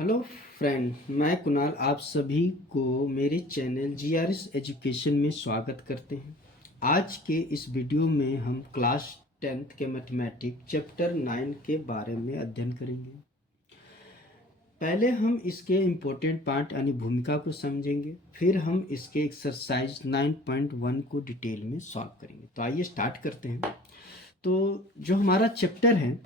Hello friend, मैं कुणाल आप सभी को मेरे चैनल जीआरएस एजुकेशन में स्वागत करते हैं। आज के इस वीडियो में हम क्लास 10th के मैथमेटिक्स चैप्टर 9 के बारे में अध्ययन करेंगे। पहले हम इसके इम्पोर्टेंट पार्ट यानी भूमिका को समझेंगे, फिर हम इसके एक्सरसाइज 9.1 को डिटेल में सॉल्व करेंगे। तो आइए स्टार्ट करते हैं। तो जो हमारा चैप्टर है,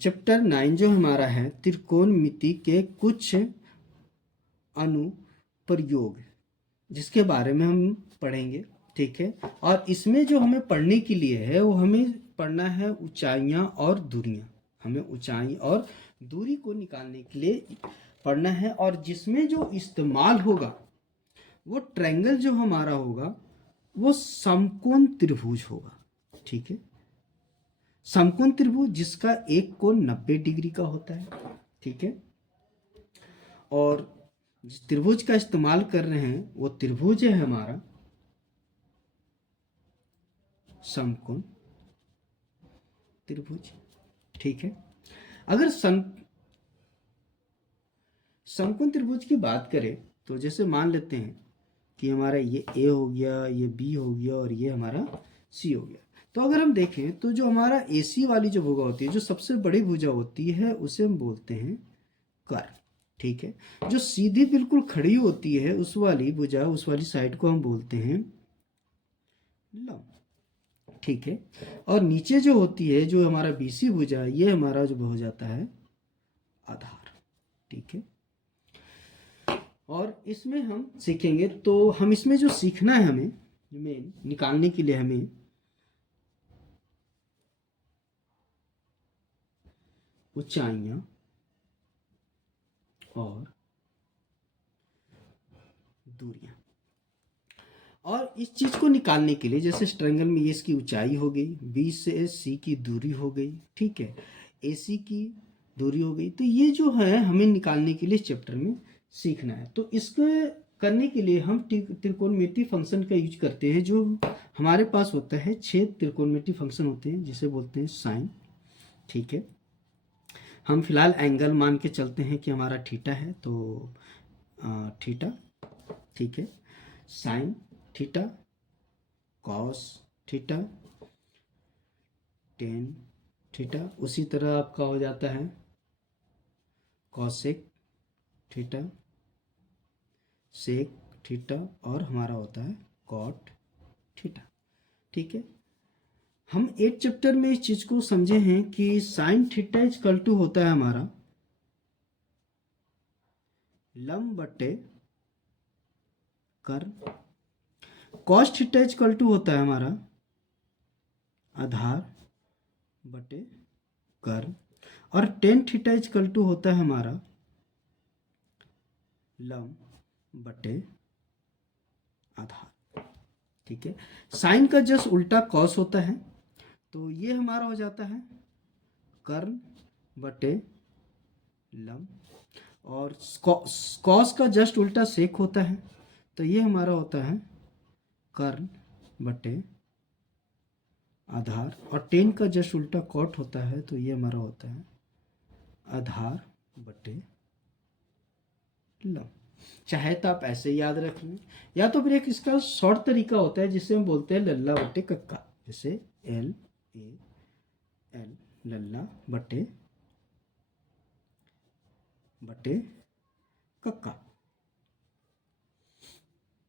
चैप्टर 9 जो हमारा है त्रिकोणमिति के कुछ अनुप्रयोग, जिसके बारे में हम पढ़ेंगे। ठीक है, और इसमें जो हमें पढ़ने के लिए है वो हमें पढ़ना है ऊंचाइयां और दूरियां। हमें ऊंचाई और दूरी को निकालने के लिए पढ़ना है, और जिसमें जो इस्तेमाल होगा वो ट्रायंगल जो हमारा होगा वो समकोण त्रिभुज होगा। ठीक है, समकोण त्रिभुज जिसका एक कोण 90 डिग्री का होता है। ठीक है, और जिस त्रिभुज का इस्तेमाल कर रहे हैं वो त्रिभुज है हमारा समकोण त्रिभुज। ठीक है, अगर समकोण त्रिभुज की बात करें तो जैसे मान लेते हैं कि हमारा ये ए हो गया, ये बी हो गया और ये हमारा सी हो गया। तो अगर हम देखें तो जो हमारा एसी वाली जो भुजा होती है, जो सबसे बड़ी भुजा होती है, उसे हम बोलते हैं कर्व। ठीक है, जो सीधी बिल्कुल खड़ी होती है उस वाली भुजा, उस वाली साइड को हम बोलते हैं लंब। ठीक है, और नीचे जो होती है, जो हमारा बीसी भुजा, ये हमारा जो हो जाता है आधार। ठीक है, और इसमें हम सीखेंगे, तो हम इसमें जो सीखना है हमें मेन निकालने के लिए, हमें ऊंचाइयां और दूरियां। और इस चीज को निकालने के लिए, जैसे इस ट्रायंगल में ये इसकी ऊंचाई हो गई, बी से सी की दूरी हो गई, ठीक है, ए सी की दूरी हो गई। तो ये जो है हमें निकालने के लिए चैप्टर में सीखना है। तो इसको करने के लिए हम त्रिकोणमिति फंक्शन का यूज करते हैं। जो हमारे पास होता है 6 त्रिकोणमिति फंक्शन होते हैं, जिसे बोलते हैं साइन। ठीक है, हम फिलहाल एंगल मान के चलते हैं कि हमारा थीटा है, तो थीटा। ठीक है, sine theta, cos theta, tan theta, उसी तरह आपका हो जाता है कॉसेक थीटा, सेक थीटा, और हमारा होता है कॉट थीटा। ठीक है, हम 8 चैप्टर में इस चीज को समझे हैं कि साइन थीटा इक्वल टू होता है हमारा लंब बटे curve, cos theta equal to होता है हमारा आधार बटे कर्व, और टेन थीटा इक्वल टू होता है हमारा लंब बटे आधार। ठीक है, साइन का जस्ट उल्टा कॉस होता है, तो ये हमारा हो जाता है कर्व बटे लंब, और कॉस का जस्ट उल्टा सेक होता है, तो ये हमारा होता है कर्व बटे आधार, और टेन का जस्ट उल्टा कॉट होता है, तो ये हमारा होता है आधार बटे लंब। चाहे तो आप ऐसे याद रख लें, या तो फिर एक इसका शॉर्ट तरीका होता है जिसे हम बोलते हैं लल्ला बटे कक्का। जैसे एल ए एल, लल्ला बटे बटे कक्का।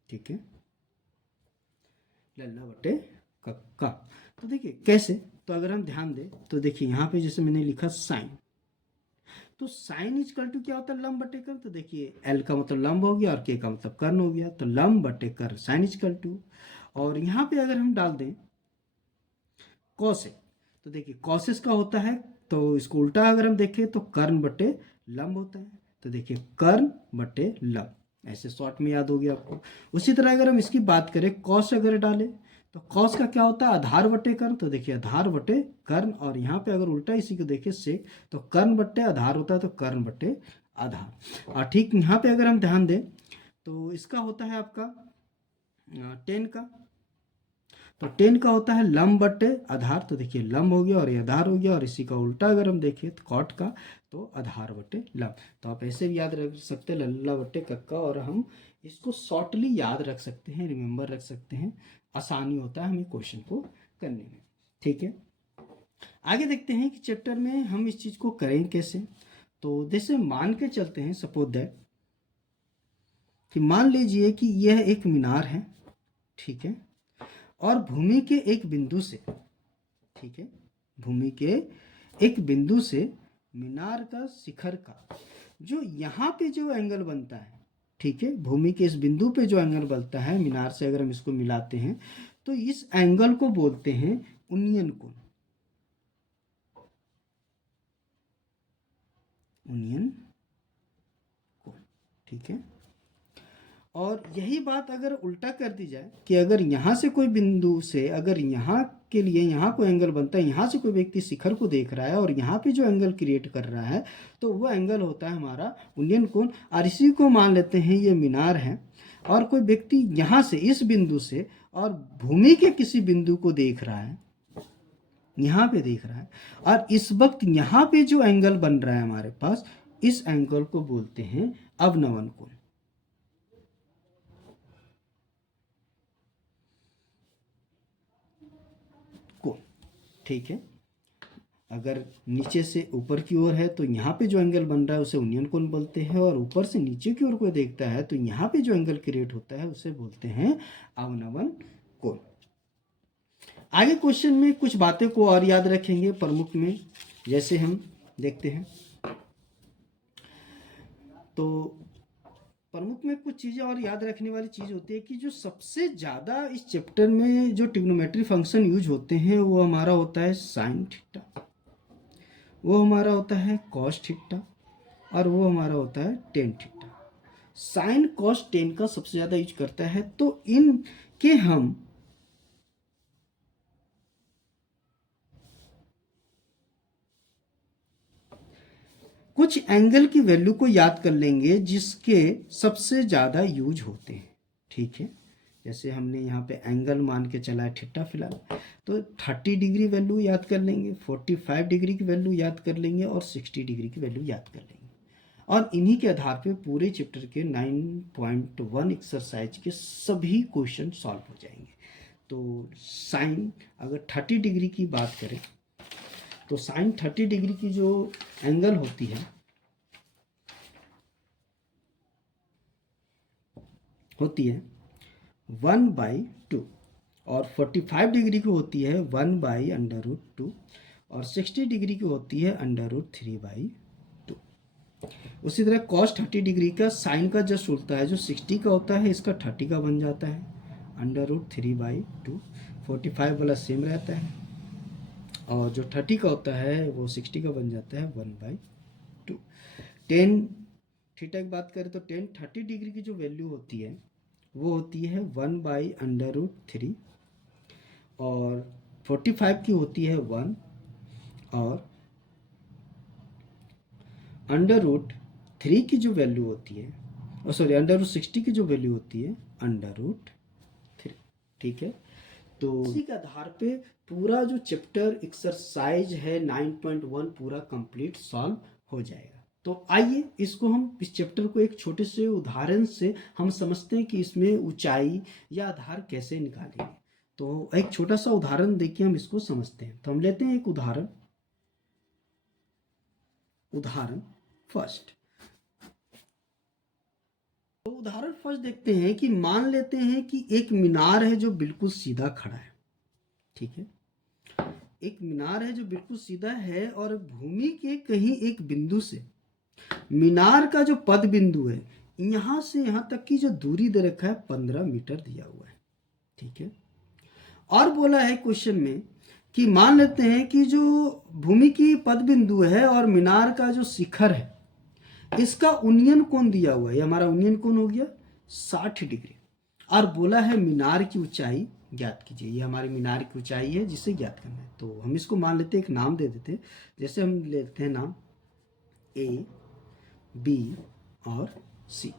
ठीक है, लल्ला बटे कक्का। तो देखिए कैसे, तो अगर हम ध्यान दें तो देखिए यहाँ पे जैसे मैंने लिखा साइन, तो साइन इक्वल टू क्या होता है लंब बटे कर्व। तो देखिए एल का मतलब लंब हो गया और के का मतलब कर्ण हो गया, तो लंब बटे कर्व साइन इक्वल टू। और यहाँ पे अगर हम डाल दें कॉसेक, तो देखिए कॉसेस का होता है, तो इसको उल्टा अगर हम देखें तो कर्ण बटे लंब होता है, तो देखिए कर्ण बटे लंब, ऐसे शॉर्ट में याद हो गया आपको। उसी तरह अगर हम इसकी बात करें कॉस अगर डालें, तो कॉस का क्या होता है आधार बटे कर्ण, तो देखिए आधार बटे कर्ण, और यहाँ पे अगर उल्टा इसी को देखिए सेक, तो कर्ण बटे आधार होता है, तो कर्ण बटे आधार। और ठीक यहाँ पे अगर हम ध्यान दें तो इसका होता है आपका टेन का, तो टेन का होता है लंब बटे आधार, तो देखिए लंब हो गया और ये आधार हो गया, और इसी का उल्टा अगर हम देखें तो कॉट का, तो आधार बटे लंब। तो आप ऐसे भी याद रख सकते हैं लल्ला बटे कक्का, और हम इसको शॉर्टली याद रख सकते हैं, रिमेंबर रख सकते हैं, आसानी होता है हमें क्वेश्चन को करने में। ठीक है, आगे देखते हैं कि चैप्टर में हम इस चीज़ को करें कैसे। तो जैसे मान के चलते हैं, सपोज दैट कि मान लीजिए कि यह एक मीनार है, ठीक है, और भूमि के एक बिंदु से, ठीक है, भूमि के एक बिंदु से मीनार का शिखर का जो यहाँ पे जो एंगल बनता है, ठीक है, भूमि के इस बिंदु पे जो एंगल बनता है मीनार से, अगर हम इसको मिलाते हैं तो इस एंगल को बोलते हैं उन्नयन कोण, उन्नयन कोण, ठीक है। और यही बात अगर उल्टा कर दी जाए कि अगर यहाँ से कोई बिंदु से, अगर यहाँ के लिए यहाँ कोई एंगल बनता है, यहाँ से कोई व्यक्ति शिखर को देख रहा है और यहाँ पे जो एंगल क्रिएट कर रहा है, तो वो एंगल होता है हमारा उन्नयन कोण। और इसी को मान लेते हैं ये मीनार है, और कोई व्यक्ति यहाँ से इस बिंदु से और भूमि के किसी बिंदु को देख रहा है, यहाँ पे देख रहा है, और इस वक्त यहाँ पे जो एंगल बन रहा है हमारे पास, इस एंगल को बोलते हैं अवनवन कोण। ठीक है, अगर नीचे से ऊपर की ओर है तो यहाँ पे जो एंगल बन रहा है उसे उन्नयन कोण बोलते हैं, और ऊपर से नीचे की ओर कोई देखता है तो यहाँ पे जो एंगल क्रिएट होता है उसे बोलते हैं अवनवन कोण। आगे क्वेश्चन में कुछ बातें को और याद रखेंगे प्रमुख में, जैसे हम देखते हैं तो प्रमुख में कुछ चीज़ें और याद रखने वाली चीज़ होती है कि जो सबसे ज़्यादा इस चैप्टर में जो ट्रिग्नोमेट्री फंक्शन यूज होते हैं वो हमारा होता है साइन थीटा, वो हमारा होता है कॉस थीटा, और वो हमारा होता है tan theta. Sine cos tan का सबसे ज़्यादा यूज करता है, तो इनके हम कुछ एंगल की वैल्यू को याद कर लेंगे जिसके सबसे ज़्यादा यूज होते हैं। ठीक है, जैसे हमने यहाँ पे एंगल मान के चला है थीटा फिलहाल, तो 30 डिग्री वैल्यू याद कर लेंगे, 45 डिग्री की वैल्यू याद कर लेंगे, और 60 डिग्री की वैल्यू याद कर लेंगे। और इन्हीं के आधार पे पूरे चैप्टर के 9.1 एक्सरसाइज के सभी क्वेश्चन सॉल्व हो जाएंगे। तो साइन अगर 30 डिग्री की बात करें तो साइन 30 डिग्री की जो एंगल होती है 1/2, और 45 डिग्री की होती है 1/√2, और 60 डिग्री की होती है √3/2। उसी तरह cos 30 डिग्री का साइन का जस्ट उल्टा है, जो 60 का होता है इसका 30 का बन जाता है √3/2। 45 वाला सेम रहता है, और जो 30 का होता है वो 60 का बन जाता है 1/2। टेन थीटा की बात करें तो टेन 30 डिग्री की जो वैल्यू होती है वो होती है 1/√3, और 45 की होती है 1, और √3 की जो वैल्यू होती है, और सॉरी √60 की जो वैल्यू होती है √3। ठीक है, तो इसी के आधार पे पूरा जो चैप्टर एक्सरसाइज है 9.1 पूरा कंप्लीट सॉल्व हो जाएगा। तो आइए इसको हम इस चैप्टर को एक छोटे से उदाहरण से हम समझते हैं कि इसमें ऊंचाई या आधार कैसे निकालेंगे। तो एक छोटा सा उदाहरण देखिए हम इसको समझते हैं। तो हम लेते हैं एक उदाहरण फर्स्ट। तो उदाहरण फर्स्ट देखते हैं कि मान लेते हैं कि एक मीनार है जो बिल्कुल सीधा खड़ा है। ठीक है, एक मीनार है जो बिल्कुल सीधा है, और भूमि के कहीं एक बिंदु से मीनार का जो पद बिंदु है यहां से यहां तक की जो दूरी दे रखा है 15 मीटर दिया हुआ है। ठीक है, और बोला है क्वेश्चन में कि मान लेते हैं कि जो भूमि की पद बिंदु है और मीनार का जो शिखर है इसका उन्नयन कोण दिया हुआ है, ये हमारा उन्नयन कोण हो गया 60 डिग्री, और बोला है मीनार की ऊंचाई ज्ञात कीजिए। ये हमारी मीनार की ऊंचाई है जिसे ज्ञात करना है। तो हम इसको मान लेते हैं, एक नाम दे देते हैं, जैसे हम लेते हैं नाम A, B और C।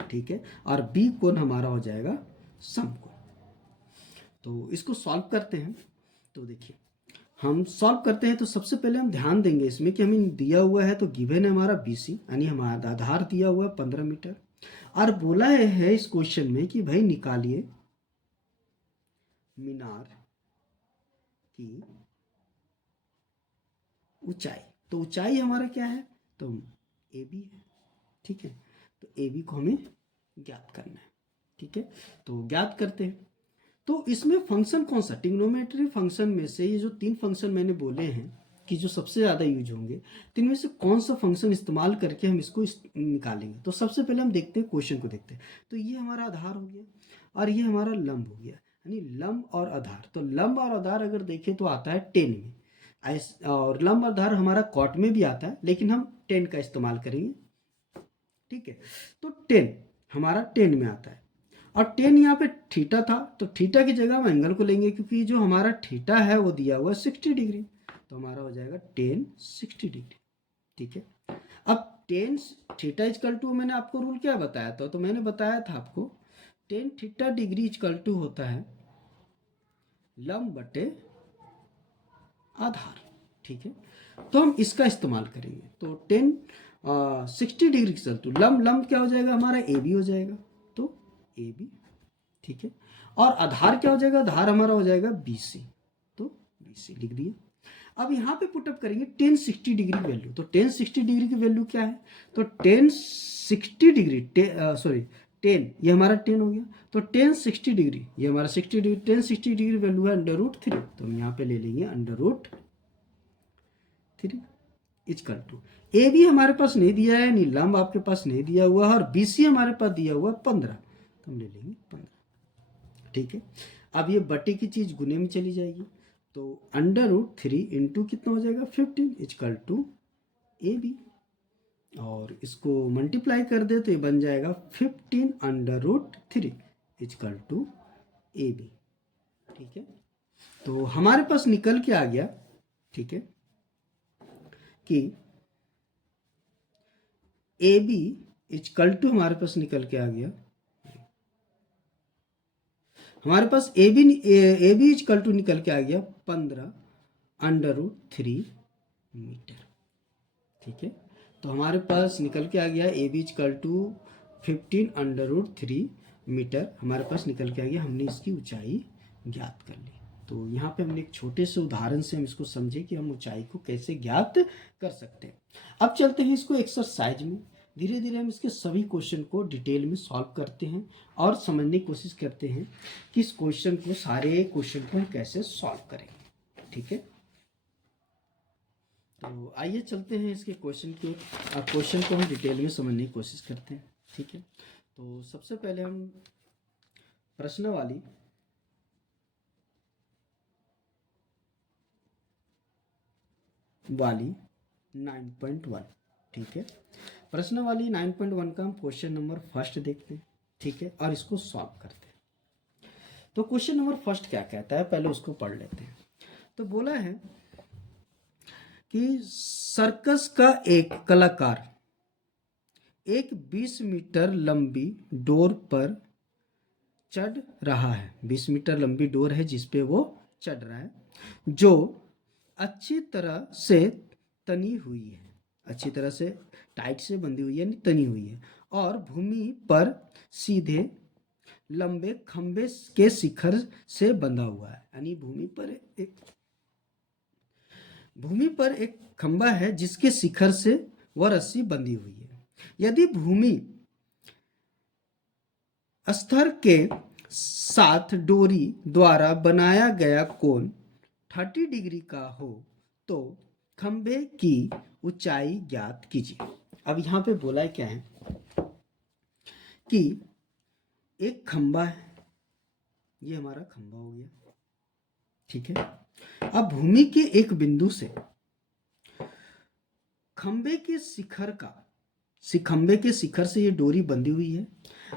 ठीक है, और B कोण हमारा हो जाएगा समकोण। तो इसको सॉल्व करते हैं। तो देखिए हम सॉल्व करते हैं तो सबसे पहले हम ध्यान देंगे इसमें कि हमें दिया हुआ है तो गिवन है हमारा BC यानी हमारा आधार दिया हुआ है 15 मीटर, और बोला है इस क्वेश्चन में कि भाई निकालिए मीनार की ऊंचाई। तो ऊंचाई हमारा क्या है, तो AB है, ठीक है। तो AB को हमें ज्ञात करना है, ठीक है। तो ज्ञात करते हैं। तो इसमें फंक्शन कौन सा, ट्रिग्नोमेट्री फंक्शन में से ये जो 3 फंक्शन मैंने बोले हैं कि जो सबसे ज़्यादा यूज होंगे, तो इनमें से कौन सा फंक्शन इस्तेमाल करके हम इसको निकालेंगे। तो सबसे पहले हम देखते हैं, क्वेश्चन को देखते हैं। तो ये हमारा आधार हो गया और ये हमारा लंब हो गया, यानी लंब और आधार। तो लंब और आधार अगर देखें तो आता है 10 में, और लंब और आधार हमारा कॉट में भी आता है, लेकिन हम 10 का इस्तेमाल करेंगे, ठीक है। तो 10 हमारा 10 में आता है, और 10 यहाँ पे थीटा था, तो थीटा की जगह हम एंगल को लेंगे, क्योंकि जो हमारा थीटा है वो दिया हुआ है 60 डिग्री, तो हमारा हो जाएगा 10 60 डिग्री, ठीक है। अब 10 थीटा इजकल टू, मैंने आपको रूल क्या बताया था, तो मैंने बताया था आपको 10 थीटा डिग्री इजकल टू होता है लंब बटे आधार, ठीक है। तो हम इसका इस्तेमाल करेंगे। तो 10 60 डिग्री इजकल टू लंब क्या हो जाएगा हमारा AB हो जाएगा, तो AB, ठीक है। और आधार क्या हो जाएगा, आधार हमारा हो जाएगा BC, तो BC लिख दिए। अब यहाँ पे पुटअप करेंगे 10 60 डिग्री की वैल्यू। तो 10 60 डिग्री की वैल्यू क्या है, तो 10 60 डिग्री, सॉरी 10, ये हमारा 10 हो गया, तो 10 60 डिग्री ये हमारा 60 डिग्री, 10 60 डिग्री वैल्यू है √3, तो हम यहाँ पे ले लेंगे √3 इजकल टू AB हमारे पास नहीं दिया है, नहीं लंब आपके पास नहीं दिया हुआ है, और BC हमारे पास दिया हुआ है 15, तो हम ले लेंगे 15, ठीक है। अब ये बटे की चीज गुने में चली जाएगी, तो √3 इंटू कितना हो जाएगा 15 इजकल टू AB, और इसको मल्टीप्लाई कर दे तो ये बन जाएगा 15 √3 इजकल टू AB, ठीक है। तो हमारे पास निकल के आ गया, ठीक है, कि AB इजकल टू हमारे पास निकल के आ गया, हमारे पास AB इजकल टू निकल के आ गया 15 √3 मीटर, ठीक है। तो हमारे पास निकल के आ गया AB इजकल टू 15 √3 मीटर हमारे पास निकल के आ गया। हमने इसकी ऊंचाई ज्ञात कर ली। तो यहाँ पे हमने एक छोटे से उदाहरण से हम इसको समझे कि हम ऊंचाई को कैसे ज्ञात कर सकते हैं। अब चलते हैं इसको एक्सरसाइज में। धीरे धीरे हम इसके सभी क्वेश्चन को डिटेल में सॉल्व करते हैं और समझने की कोशिश करते हैं कि इस क्वेश्चन को, सारे क्वेश्चन को हम कैसे सॉल्व करेंगे, ठीक है। तो आइए चलते हैं इसके क्वेश्चन को हम डिटेल में समझने की कोशिश करते हैं, ठीक है। तो सबसे पहले हम प्रश्न वाली 9.1, ठीक है। प्रश्न वाली 9.1 का हम क्वेश्चन नंबर फर्स्ट देखते हैं, ठीक है, और इसको सॉल्व करते हैं। तो क्वेश्चन नंबर फर्स्ट क्या कहता है, पहले उसको पढ़ लेते हैं। तो बोला है कि सर्कस का एक कलाकार एक 20 मीटर लंबी डोर पर चढ़ रहा है। 20 मीटर लंबी डोर है जिस पे वो चढ़ रहा है, जो अच्छी तरह से तनी हुई है, अच्छी तरह से टाइट से बंधी हुई है, तनी हुई है, और भूमि पर सीधे लंबे खंबे के शिखर से बंधा हुआ है। यानी भूमि पर एक खंबा है जिसके शिखर से वह रस्सी बंधी हुई है। यदि भूमि स्तर के साथ डोरी द्वारा बनाया गया कोण 30 डिग्री का हो तो खंबे की ऊंचाई ज्ञात कीजिए। अब यहाँ पे बोला है क्या है कि एक खंबा है, ये हमारा खंबा हो गया, ठीक है। अब भूमि के एक बिंदु से खंबे के शिखर से ये डोरी बंधी हुई है,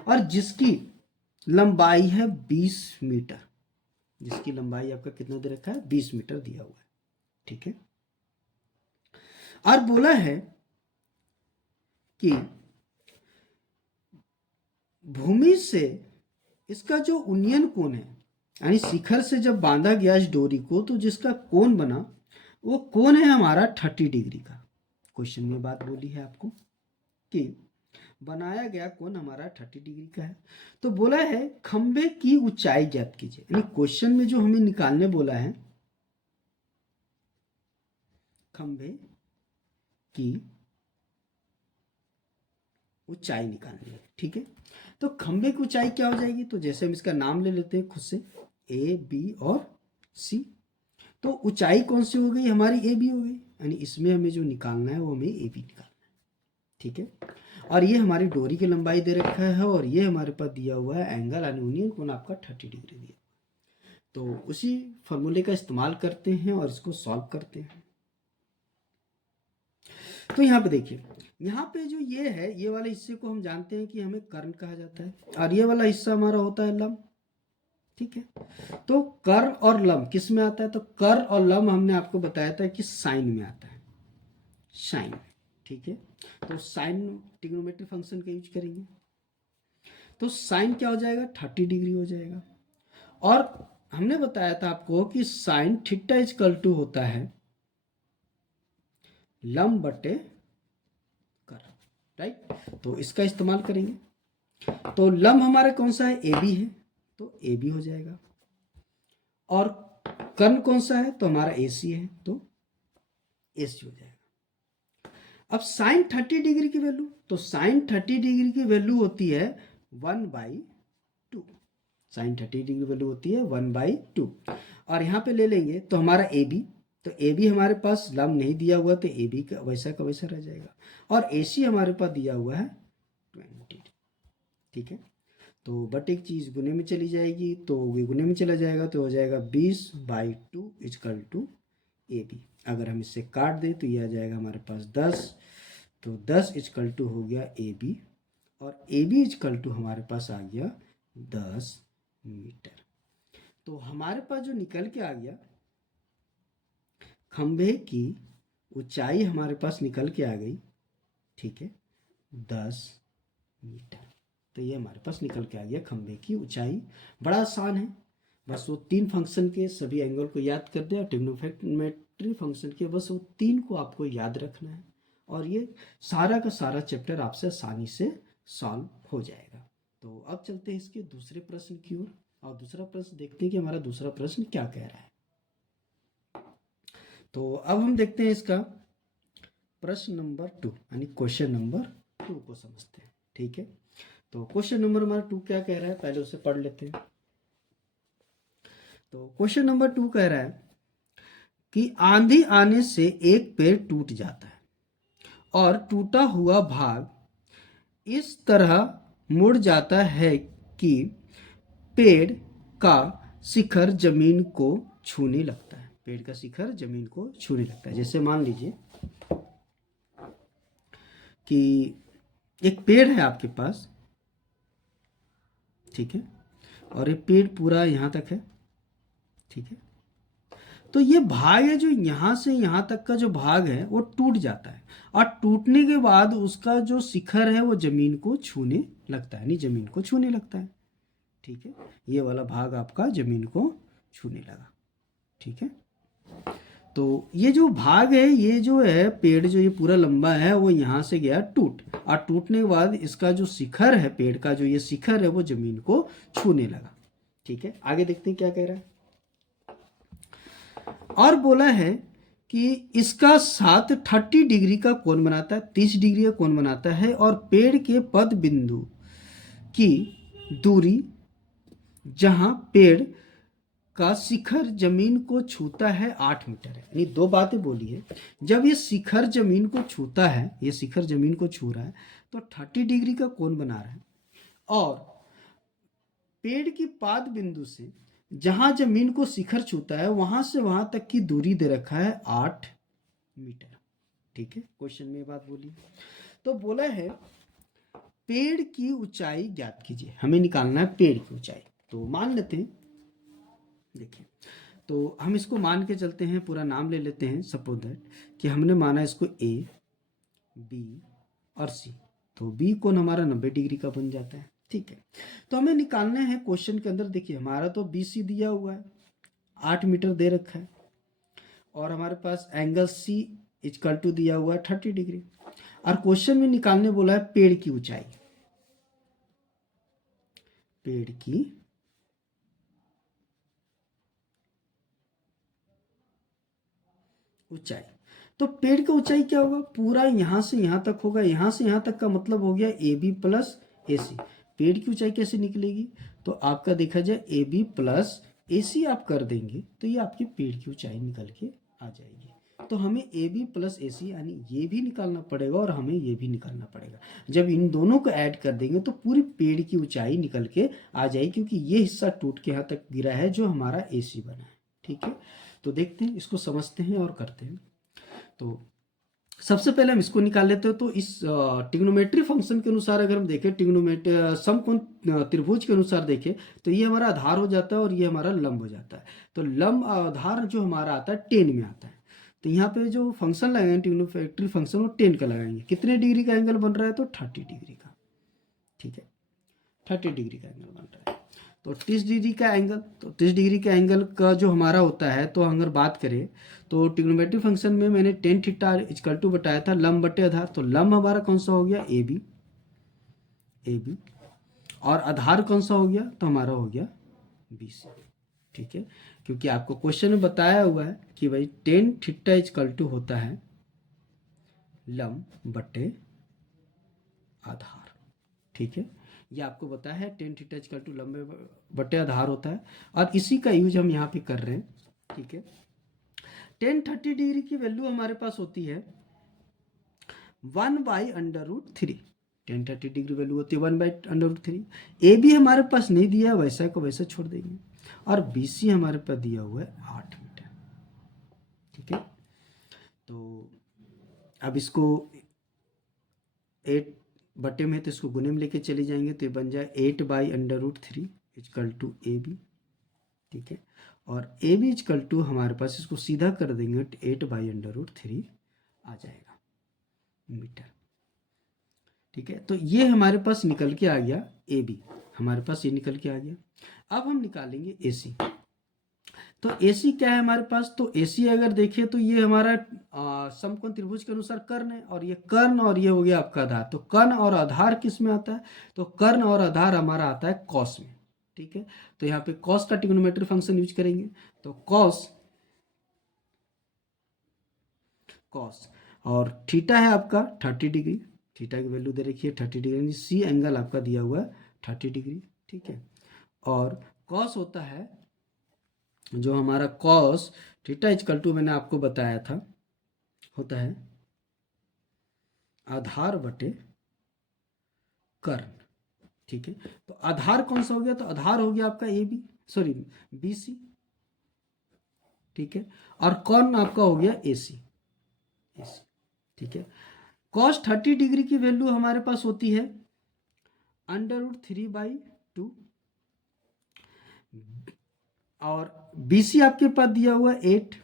और जिसकी लंबाई है 20 मीटर, जिसकी लंबाई आपका कितना दे रखा है 20 मीटर दिया हुआ है, ठीक है। और बोला है कि भूमि से इसका जो उन्नयन कोण है यानी शिखर से जब बांधा गया इस डोरी को तो जिसका कोण बना वो कोण है हमारा 30 डिग्री का। क्वेश्चन में बात बोली है आपको कि बनाया गया कोण हमारा 30 डिग्री का है। तो बोला है खंबे की ऊंचाई ज्ञात कीजिए, यानी क्वेश्चन में जो हमें निकालने बोला है खंबे की ऊंचाई निकालनी है। ठीक है, तो खंबे की ऊंचाई क्या हो जाएगी, तो जैसे हम इसका नाम ले लेते हैं खुद से, ए बी और सी। तो ऊंचाई कौन सी हो गई हमारी, ए बी हो गई, यानी इसमें हमें जो निकालना है वो हमें ए बी निकालना है। ठीक है, और ये हमारी डोरी की लंबाई दे रखा है और ये हमारे पास दिया हुआ है एंगल अनुनियन कोण आपका 30 डिग्री दिया। तो उसी फॉर्मूले का इस्तेमाल करते हैं और इसको सॉल्व करते हैं। तो यहाँ पे देखिए, यहाँ पे जो ये है ये वाले हिस्से को हम जानते हैं कि हमें कर्ण कहा जाता है और ये वाला हिस्सा हमारा होता है लंब। ठीक है, तो कर्ण और लंब किस में आता है, तो कर्ण और लंब हमने आपको बताया था कि साइन में आता है, साइन। ठीक है, तो साइन ट्रिग्नोमेट्री फंक्शन का यूज करेंगे तो साइन क्या हो जाएगा 30 डिग्री हो जाएगा। और हमने बताया था आपको कि साइन थीटा इजकल टू होता है लंब बटे कर्ण, राइट। तो इसका इस्तेमाल करेंगे, तो लंब हमारा कौन सा है, ए बी है, तो ए बी हो जाएगा। और कर्ण कौन सा है, तो हमारा ए सी है, तो ए सी हो जाएगा। अब साइन 30 डिग्री की वैल्यू, तो साइन 30 डिग्री की वैल्यू होती है 1/2। साइन 30 डिग्री वैल्यू होती है 1/2। और यहाँ पे ले लेंगे तो हमारा ए बी, तो ए बी हमारे पास लंब नहीं दिया हुआ तो ए बी का वैसा रह जाएगा। और ए सी हमारे पास दिया हुआ है 20। ठीक है, तो बट एक चीज़ गुने में चली जाएगी, तो ये गुने में चला जाएगा तो हो जाएगा 20/2 इजकल टू ए बी। अगर हम इससे काट दें तो ये आ जाएगा हमारे पास 10, तो 10 इजकल टू हो गया ए बी, और ए बी इजकल टू हमारे पास आ गया 10 मीटर। तो हमारे पास जो निकल के आ गया खंभे की ऊंचाई हमारे पास निकल के आ गई, ठीक है, 10 मीटर। तो ये हमारे पास निकल के आ गया खंभे की ऊंचाई। बड़ा आसान है, बस वो 3 फंक्शन के सभी एंगल को याद कर दे और ट्रिग्नोमेट्री फंक्शन के बस वो 3 को आपको याद रखना है और ये सारा का सारा चैप्टर आपसे आसानी से सॉल्व हो जाएगा। तो अब चलते हैं इसके दूसरे प्रश्न की ओर और दूसरा प्रश्न देखते हैं कि हमारा दूसरा प्रश्न क्या कह रहा है। तो अब हम देखते हैं इसका प्रश्न नंबर 2 यानी क्वेश्चन नंबर 2 को समझते हैं। ठीक है, तो क्वेश्चन नंबर हमारा 2 क्या कह रहा है, पहले उसे पढ़ लेते हैं। तो क्वेश्चन नंबर 2 कह रहा है कि आंधी आने से एक पेड़ टूट जाता है और टूटा हुआ भाग इस तरह मुड़ जाता है कि पेड़ का शिखर जमीन को छूने लगता है। पेड़ का शिखर जमीन को छूने लगता है। जैसे मान लीजिए कि एक पेड़ है आपके पास, ठीक है, और ये पेड़ पूरा यहाँ तक है, ठीक है, तो ये भाग है जो यहाँ से यहाँ तक का जो भाग है वो टूट जाता है और टूटने के बाद उसका जो शिखर है वो जमीन को छूने लगता है, नहीं जमीन को छूने लगता है। ठीक है, ये वाला भाग आपका जमीन को छूने लगा। ठीक है, तो ये जो भाग है, ये जो है पेड़ जो ये पूरा लंबा है वो यहाँ से गया टूट और टूटने के बाद इसका जो शिखर है, पेड़ का जो ये शिखर है वो जमीन को छूने लगा। ठीक है, आगे देखते हैं क्या कह रहा है। और बोला है कि इसका साथ 30 डिग्री का कोण बनाता है, 30 डिग्री का कोण बनाता है और पेड़ के पद बिंदु की दूरी जहां पेड़ का शिखर जमीन को छूता है 8 मीटर है। यानी 2 बातें बोली है, जब ये शिखर जमीन को छूता है, ये शिखर जमीन को छू रहा है तो 30 डिग्री का कोण बना रहा है और पेड़ की पाद बिंदु से जहां जमीन को शिखर छूता है वहां से वहां तक की दूरी दे रखा है 8 मीटर। ठीक है, क्वेश्चन में बात बोली तो बोला है पेड़ की ऊंचाई ज्ञात कीजिए, हमें निकालना है पेड़ की ऊंचाई। तो मान लेते हैं, देखिए, तो हम इसको मान के चलते हैं, पूरा नाम ले लेते हैं, सपोज दैट कि हमने माना इसको ए बी और सी। तो बी कोण हमारा 90 डिग्री का बन जाता है, ठीक है। तो हमें निकालना है क्वेश्चन के अंदर, देखिए हमारा तो BC दिया हुआ है, 8 मीटर दे रखा है, और हमारे पास एंगल C इक्वल टू दिया हुआ है 30 डिग्री, और क्वेश्चन में निकालने बोला है पेड़ की ऊंचाई, पेड़ की ऊंचाई। तो पेड़ की ऊंचाई क्या होगा, पूरा यहां से यहां तक होगा, यहां से यहां तक का मतलब हो गया AB प्लस AC। पेड़ की ऊंचाई कैसे निकलेगी, तो आपका देखा जाए AB प्लस AC आप कर देंगे तो ये आपकी पेड़ की ऊंचाई निकल के आ जाएगी। तो हमें AB प्लस AC यानी ये भी निकालना पड़ेगा और हमें ये भी निकालना पड़ेगा। जब इन दोनों को ऐड कर देंगे तो पूरी पेड़ की ऊंचाई निकल के आ जाएगी, क्योंकि ये हिस्सा टूट के यहाँ तक गिरा है जो हमारा AC बना है। ठीक है, तो देखते हैं, इसको समझते हैं और करते हैं। तो सबसे पहले हम इसको निकाल लेते हैं। तो इस ट्रिग्नोमेट्री फंक्शन के अनुसार अगर हम देखें, ट्रिग्नोमेट्री समकोण त्रिभुज के अनुसार देखें, तो ये हमारा आधार हो जाता है और ये हमारा लंब हो जाता है। तो लंब आधार जो हमारा आता है 10 में आता है। तो यहाँ पे जो फंक्शन लगाएंगे ट्रिग्नोमेट्री फंक्शन, वो 10 का लगाएंगे। कितने डिग्री का एंगल बन रहा है, तो 30 डिग्री का। ठीक है, 30 डिग्री का एंगल बन रहा है। तो 30 डिग्री का एंगल, तो 30 डिग्री का एंगल का जो हमारा होता है, तो अगर बात करें तो ट्रिग्नोमेट्री फंक्शन में मैंने टेन थीटा इक्वल टू बताया था लंब बटे आधार। तो लंब हमारा कौन सा हो गया, AB, और आधार कौन सा हो गया, तो हमारा हो गया BC। ठीक है, क्योंकि आपको क्वेश्चन में बताया हुआ है कि भाई टेन थीटा इक्वल टू होता है लंब बटे आधार। ठीक है, ये आपको बताया है, टेन थीटा इक्वल टू लंब बटे आधार होता है, और इसी का यूज हम यहाँ पे कर रहे हैं। ठीक है, टेन 30 डिग्री की वैल्यू हमारे पास होती है 1/√3। टेन 30 डिग्री वैल्यू होती है 1/√3। AB हमारे पास नहीं दिया है, वैसा को वैसा छोड़ देंगे, और BC हमारे पास दिया हुआ है 8 मीटर। ठीक है, तो अब इसको 8 बटे में है तो इसको गुने में लेके चले जाएंगे, तो ये बन जाए 8/√3 इक्वल टू AB। ठीक है, और AB इक्वल टू हमारे पास इसको सीधा कर देंगे, 8/√3 आ जाएगा मीटर। ठीक है, तो ये हमारे पास निकल के आ गया AB, हमारे पास ये निकल के आ गया। अब हम निकालेंगे AC। तो AC क्या है हमारे पास, तो AC अगर देखें तो ये हमारा समकोण त्रिभुज के अनुसार कर्ण है, और ये कर्ण और ये हो गया आपका आधार। तो कर्ण और आधार किस में आता है, तो कर्ण और आधार हमारा आता है कॉस में। ठीक है, तो यहाँ पे कॉस का ट्रिग्नोमेट्री फंक्शन यूज करेंगे। तो कॉस और थीटा है आपका 30 डिग्री, थीटा की वैल्यू दे रखी है 30 डिग्री, C एंगल आपका दिया हुआ है 30 डिग्री। ठीक है, और कॉस होता है जो हमारा कॉस थीटा इक्वल टू मैंने आपको बताया था, होता है आधार बटे कर्ण। ठीक है, तो आधार कौन सा हो गया, तो आधार हो गया आपका BC। ठीक है, और कर्ण आपका हो गया AC। ठीक है, कॉस 30 डिग्री की वैल्यू हमारे पास होती है √3/2, और BC आपके पास दिया हुआ 8,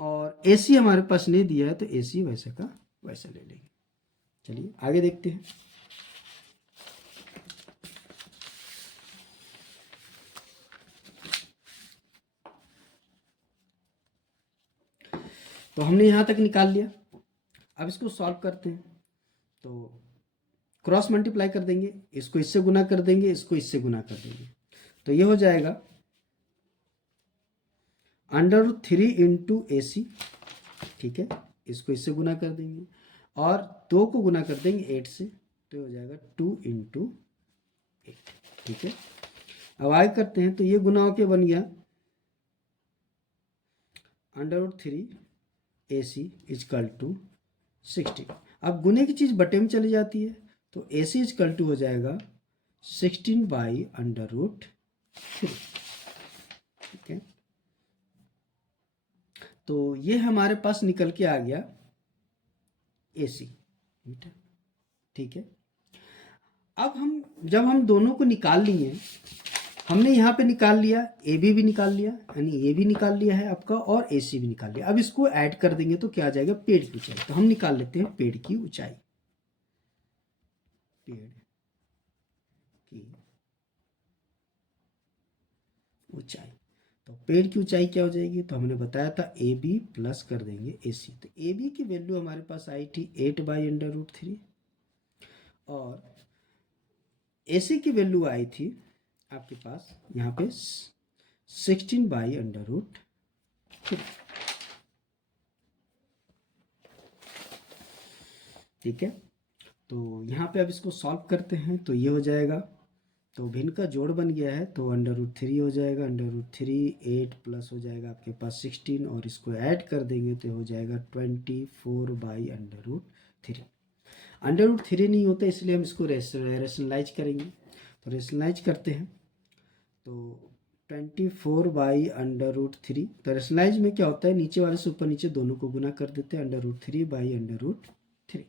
और AC हमारे पास नहीं दिया है, तो AC वैसे का वैसा ले लेंगे। चलिए आगे देखते हैं। तो हमने यहाँ तक निकाल लिया, अब इसको सॉल्व करते हैं। तो क्रॉस मल्टीप्लाई कर देंगे, इसको इससे गुना कर देंगे, इसको इससे गुना कर देंगे, तो ये हो जाएगा √3 इंटू AC। ठीक है, इसको इससे गुना कर देंगे, और 2 को गुना कर देंगे 8 से, तो हो जाएगा 2 इंटू 8। ठीक है, अब आगे करते हैं, तो ये गुना होके बन गया √3 AC इक्वल टू 16। अब गुने की चीज़ बटे में चली जाती है, तो AC इक्वल टू हो जाएगा 16/√3। ठीक है, तो ये हमारे पास निकल के आ गया AC मीटर। ठीक है, अब जब हम दोनों को निकाल लिए, हमने यहाँ पे निकाल लिया, AB भी निकाल लिया, यानी ये भी निकाल लिया है आपका, और AC भी निकाल लिया। अब इसको ऐड कर देंगे तो क्या आ जाएगा, पेड़ की ऊंचाई। तो हम निकाल लेते हैं पेड़ की ऊंचाई। पेड़ ऊंचाई। तो पेड़ की ऊंचाई क्या हो जाएगी, तो हमने बताया था ए बी प्लस कर देंगे ए सी। तो ए बी की वैल्यू हमारे पास आई थी 8/√3 और ए सी की वैल्यू आई थी आपके पास यहाँ पे 16/√3। ठीक है, तो यहाँ पे अब इसको सॉल्व करते हैं तो ये हो जाएगा, तो भिन्न का जोड़ बन गया है तो √3 हो जाएगा, √3 8 प्लस हो जाएगा आपके पास 16 और इसको ऐड कर देंगे तो हो जाएगा 24/√3। √3 नहीं होता इसलिए हम इसको रेशनलाइज करेंगे, तो रेशनलाइज करते हैं तो 24/√3। तो रेशनलाइज में क्या होता है, नीचे वाले से ऊपर नीचे दोनों को गुना कर देते हैं, √3/√3।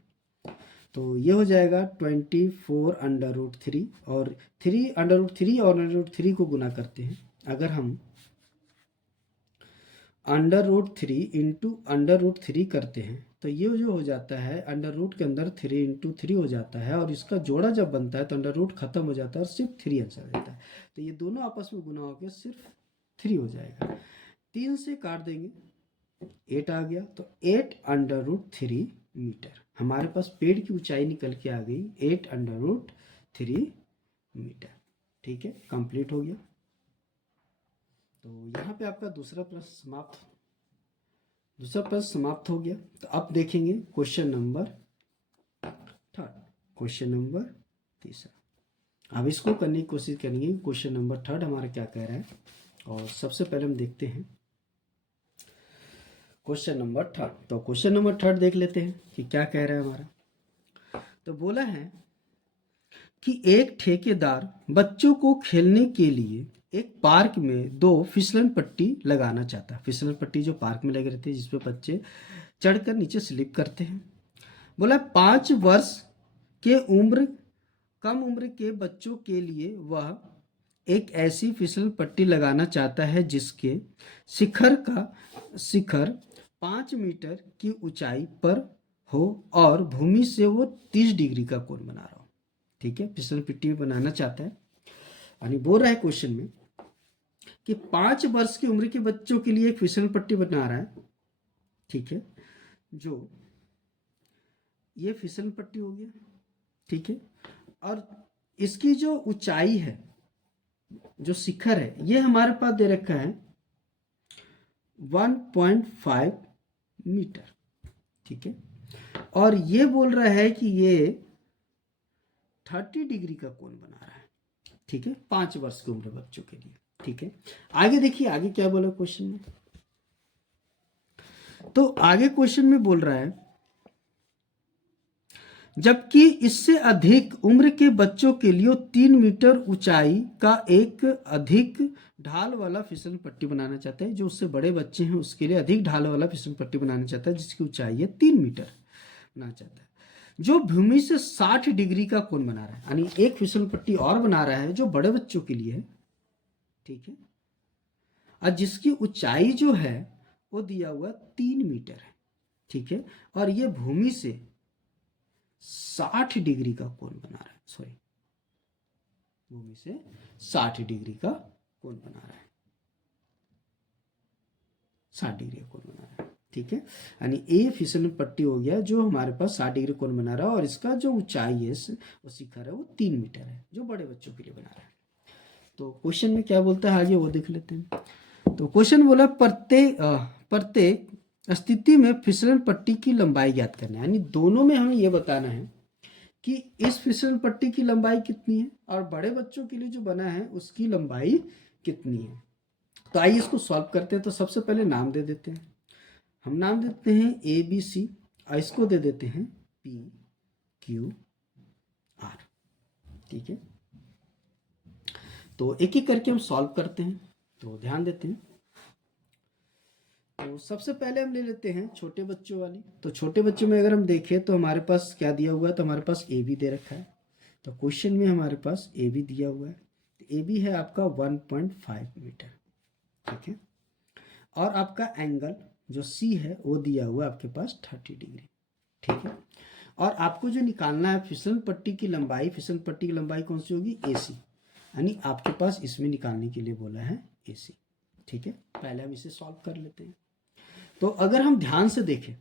तो ये हो जाएगा 24/√3 और 3/√3 और √3 को गुना करते हैं। अगर हम √3 इंटू √3 करते हैं तो ये जो हो जाता है अंडर रूट के अंदर 3 इंटू 3 हो जाता है और इसका जोड़ा जब बनता है तो अंडर रूट खत्म हो जाता है और सिर्फ 3 आंसर देता है। तो ये दोनों आपस में गुना होकर सिर्फ 3 हो जाएगा। 3 से काट देंगे 8 आ गया, तो 8/√3 मीटर हमारे पास पेड़ की ऊंचाई निकल के आ गई 8/√3 मीटर। ठीक है, कंप्लीट हो गया। तो यहाँ पे आपका दूसरा प्रश्न समाप्त हो गया। तो अब देखेंगे क्वेश्चन नंबर 3, क्वेश्चन नंबर 3। अब इसको करने की कोशिश करेंगे क्वेश्चन नंबर 3 हमारा क्या कह रहा है। और सबसे पहले हम देखते हैं क्वेश्चन नंबर 3। तो क्वेश्चन नंबर 3 देख लेते हैं कि क्या कह रहा है हमारा। तो बोला है कि एक ठेकेदार बच्चों को खेलने के लिए एक पार्क में 2 फिसलन पट्टी लगाना चाहता है। फिसलन पट्टी जो पार्क में लगी रहती है जिसपे बच्चे चढ़कर नीचे स्लिप करते हैं। बोला 5 वर्ष के कम उम्र के बच्चों के लिए वह एक ऐसी फिसल पट्टी लगाना चाहता है जिसके शिखर 5 मीटर की ऊंचाई पर हो और भूमि से वो 30 डिग्री का कोण बना रहा हो। ठीक है, फिसल पट्टी बनाना चाहता है। यानी बोल रहा है क्वेश्चन में कि 5 वर्ष की उम्र के बच्चों के लिए एक फिसल पट्टी बना रहा है। ठीक है, जो ये फिसल पट्टी हो गया। ठीक है, और इसकी जो ऊंचाई है, जो शिखर है, ये हमारे पास दे रखा है 1.5 मीटर। ठीक है, और ये बोल रहा है कि ये 30 डिग्री का कोण बना रहा है। ठीक है, 5 वर्ष की उम्र बच्चों के लिए। ठीक है, आगे देखिए आगे क्या बोला क्वेश्चन में। तो आगे क्वेश्चन में बोल रहा है जबकि इससे अधिक उम्र के बच्चों के लिए 3 मीटर ऊंचाई का एक अधिक ढाल वाला फिसल पट्टी बनाना चाहता है। जो उससे बड़े बच्चे हैं उसके लिए अधिक ढाल वाला फिसल पट्टी बनाना चाहता है जिसकी ऊंचाई है 3 मीटर बनाना चाहता है, जो भूमि से 60 डिग्री का कोण बना रहा है। यानी एक फिसल पट्टी और बना रहा है जो बड़े बच्चों के लिए है। ठीक है, और जिसकी ऊंचाई जो है वो दिया हुआ 3 मीटर है। ठीक है, और ये भूमि से 60 डिग्री का कोण बना रहा है। सॉरी, भूमि से 60 डिग्री का कोण बना रहा है, 60 डिग्री का कोण बना रहा है। ठीक है, यानी ए फिसल पट्टी हो गया जो हमारे पास 60 डिग्री कोण बना रहा है और इसका जो ऊंचाई है वो शिखर है वो 3 मीटर है जो बड़े बच्चों के लिए बना रहा है। तो क्वेश्चन में क्या बोलता है आगे वो देख लेते हैं। तो क्वेश्चन बोला प्रत्येक स्थिति में फिसलन पट्टी की लंबाई ज्ञात करना है। यानी दोनों में हमें यह बताना है कि इस फिसलन पट्टी की लंबाई कितनी है और बड़े बच्चों के लिए जो बना है उसकी लंबाई कितनी है। तो आइए इसको सॉल्व करते हैं। तो सबसे पहले नाम दे देते हैं, हम नाम देते हैं ए बी सी और इसको दे देते हैं पी क्यू आर। ठीक है, तो एक एक करके हम सॉल्व करते हैं। तो ध्यान देते हैं। तो सबसे पहले हम ले लेते हैं छोटे बच्चों वाली। तो छोटे बच्चों में अगर हम देखें तो हमारे पास क्या दिया हुआ है, तो हमारे पास ए बी दे रखा है। तो क्वेश्चन में हमारे पास ए बी दिया हुआ है। तो ए बी है आपका 1.5 मीटर। ठीक है, और आपका एंगल जो सी है वो दिया हुआ है आपके पास 30 डिग्री। ठीक है, और आपको जो निकालना है फिसल पट्टी की लंबाई, फिसल पट्टी की लंबाई कौन सी होगी, ए सी। यानी आपके पास इसमें निकालने के लिए बोला है AC। ठीक है, पहले हम इसे सॉल्व कर लेते हैं। तो अगर हम ध्यान से देखें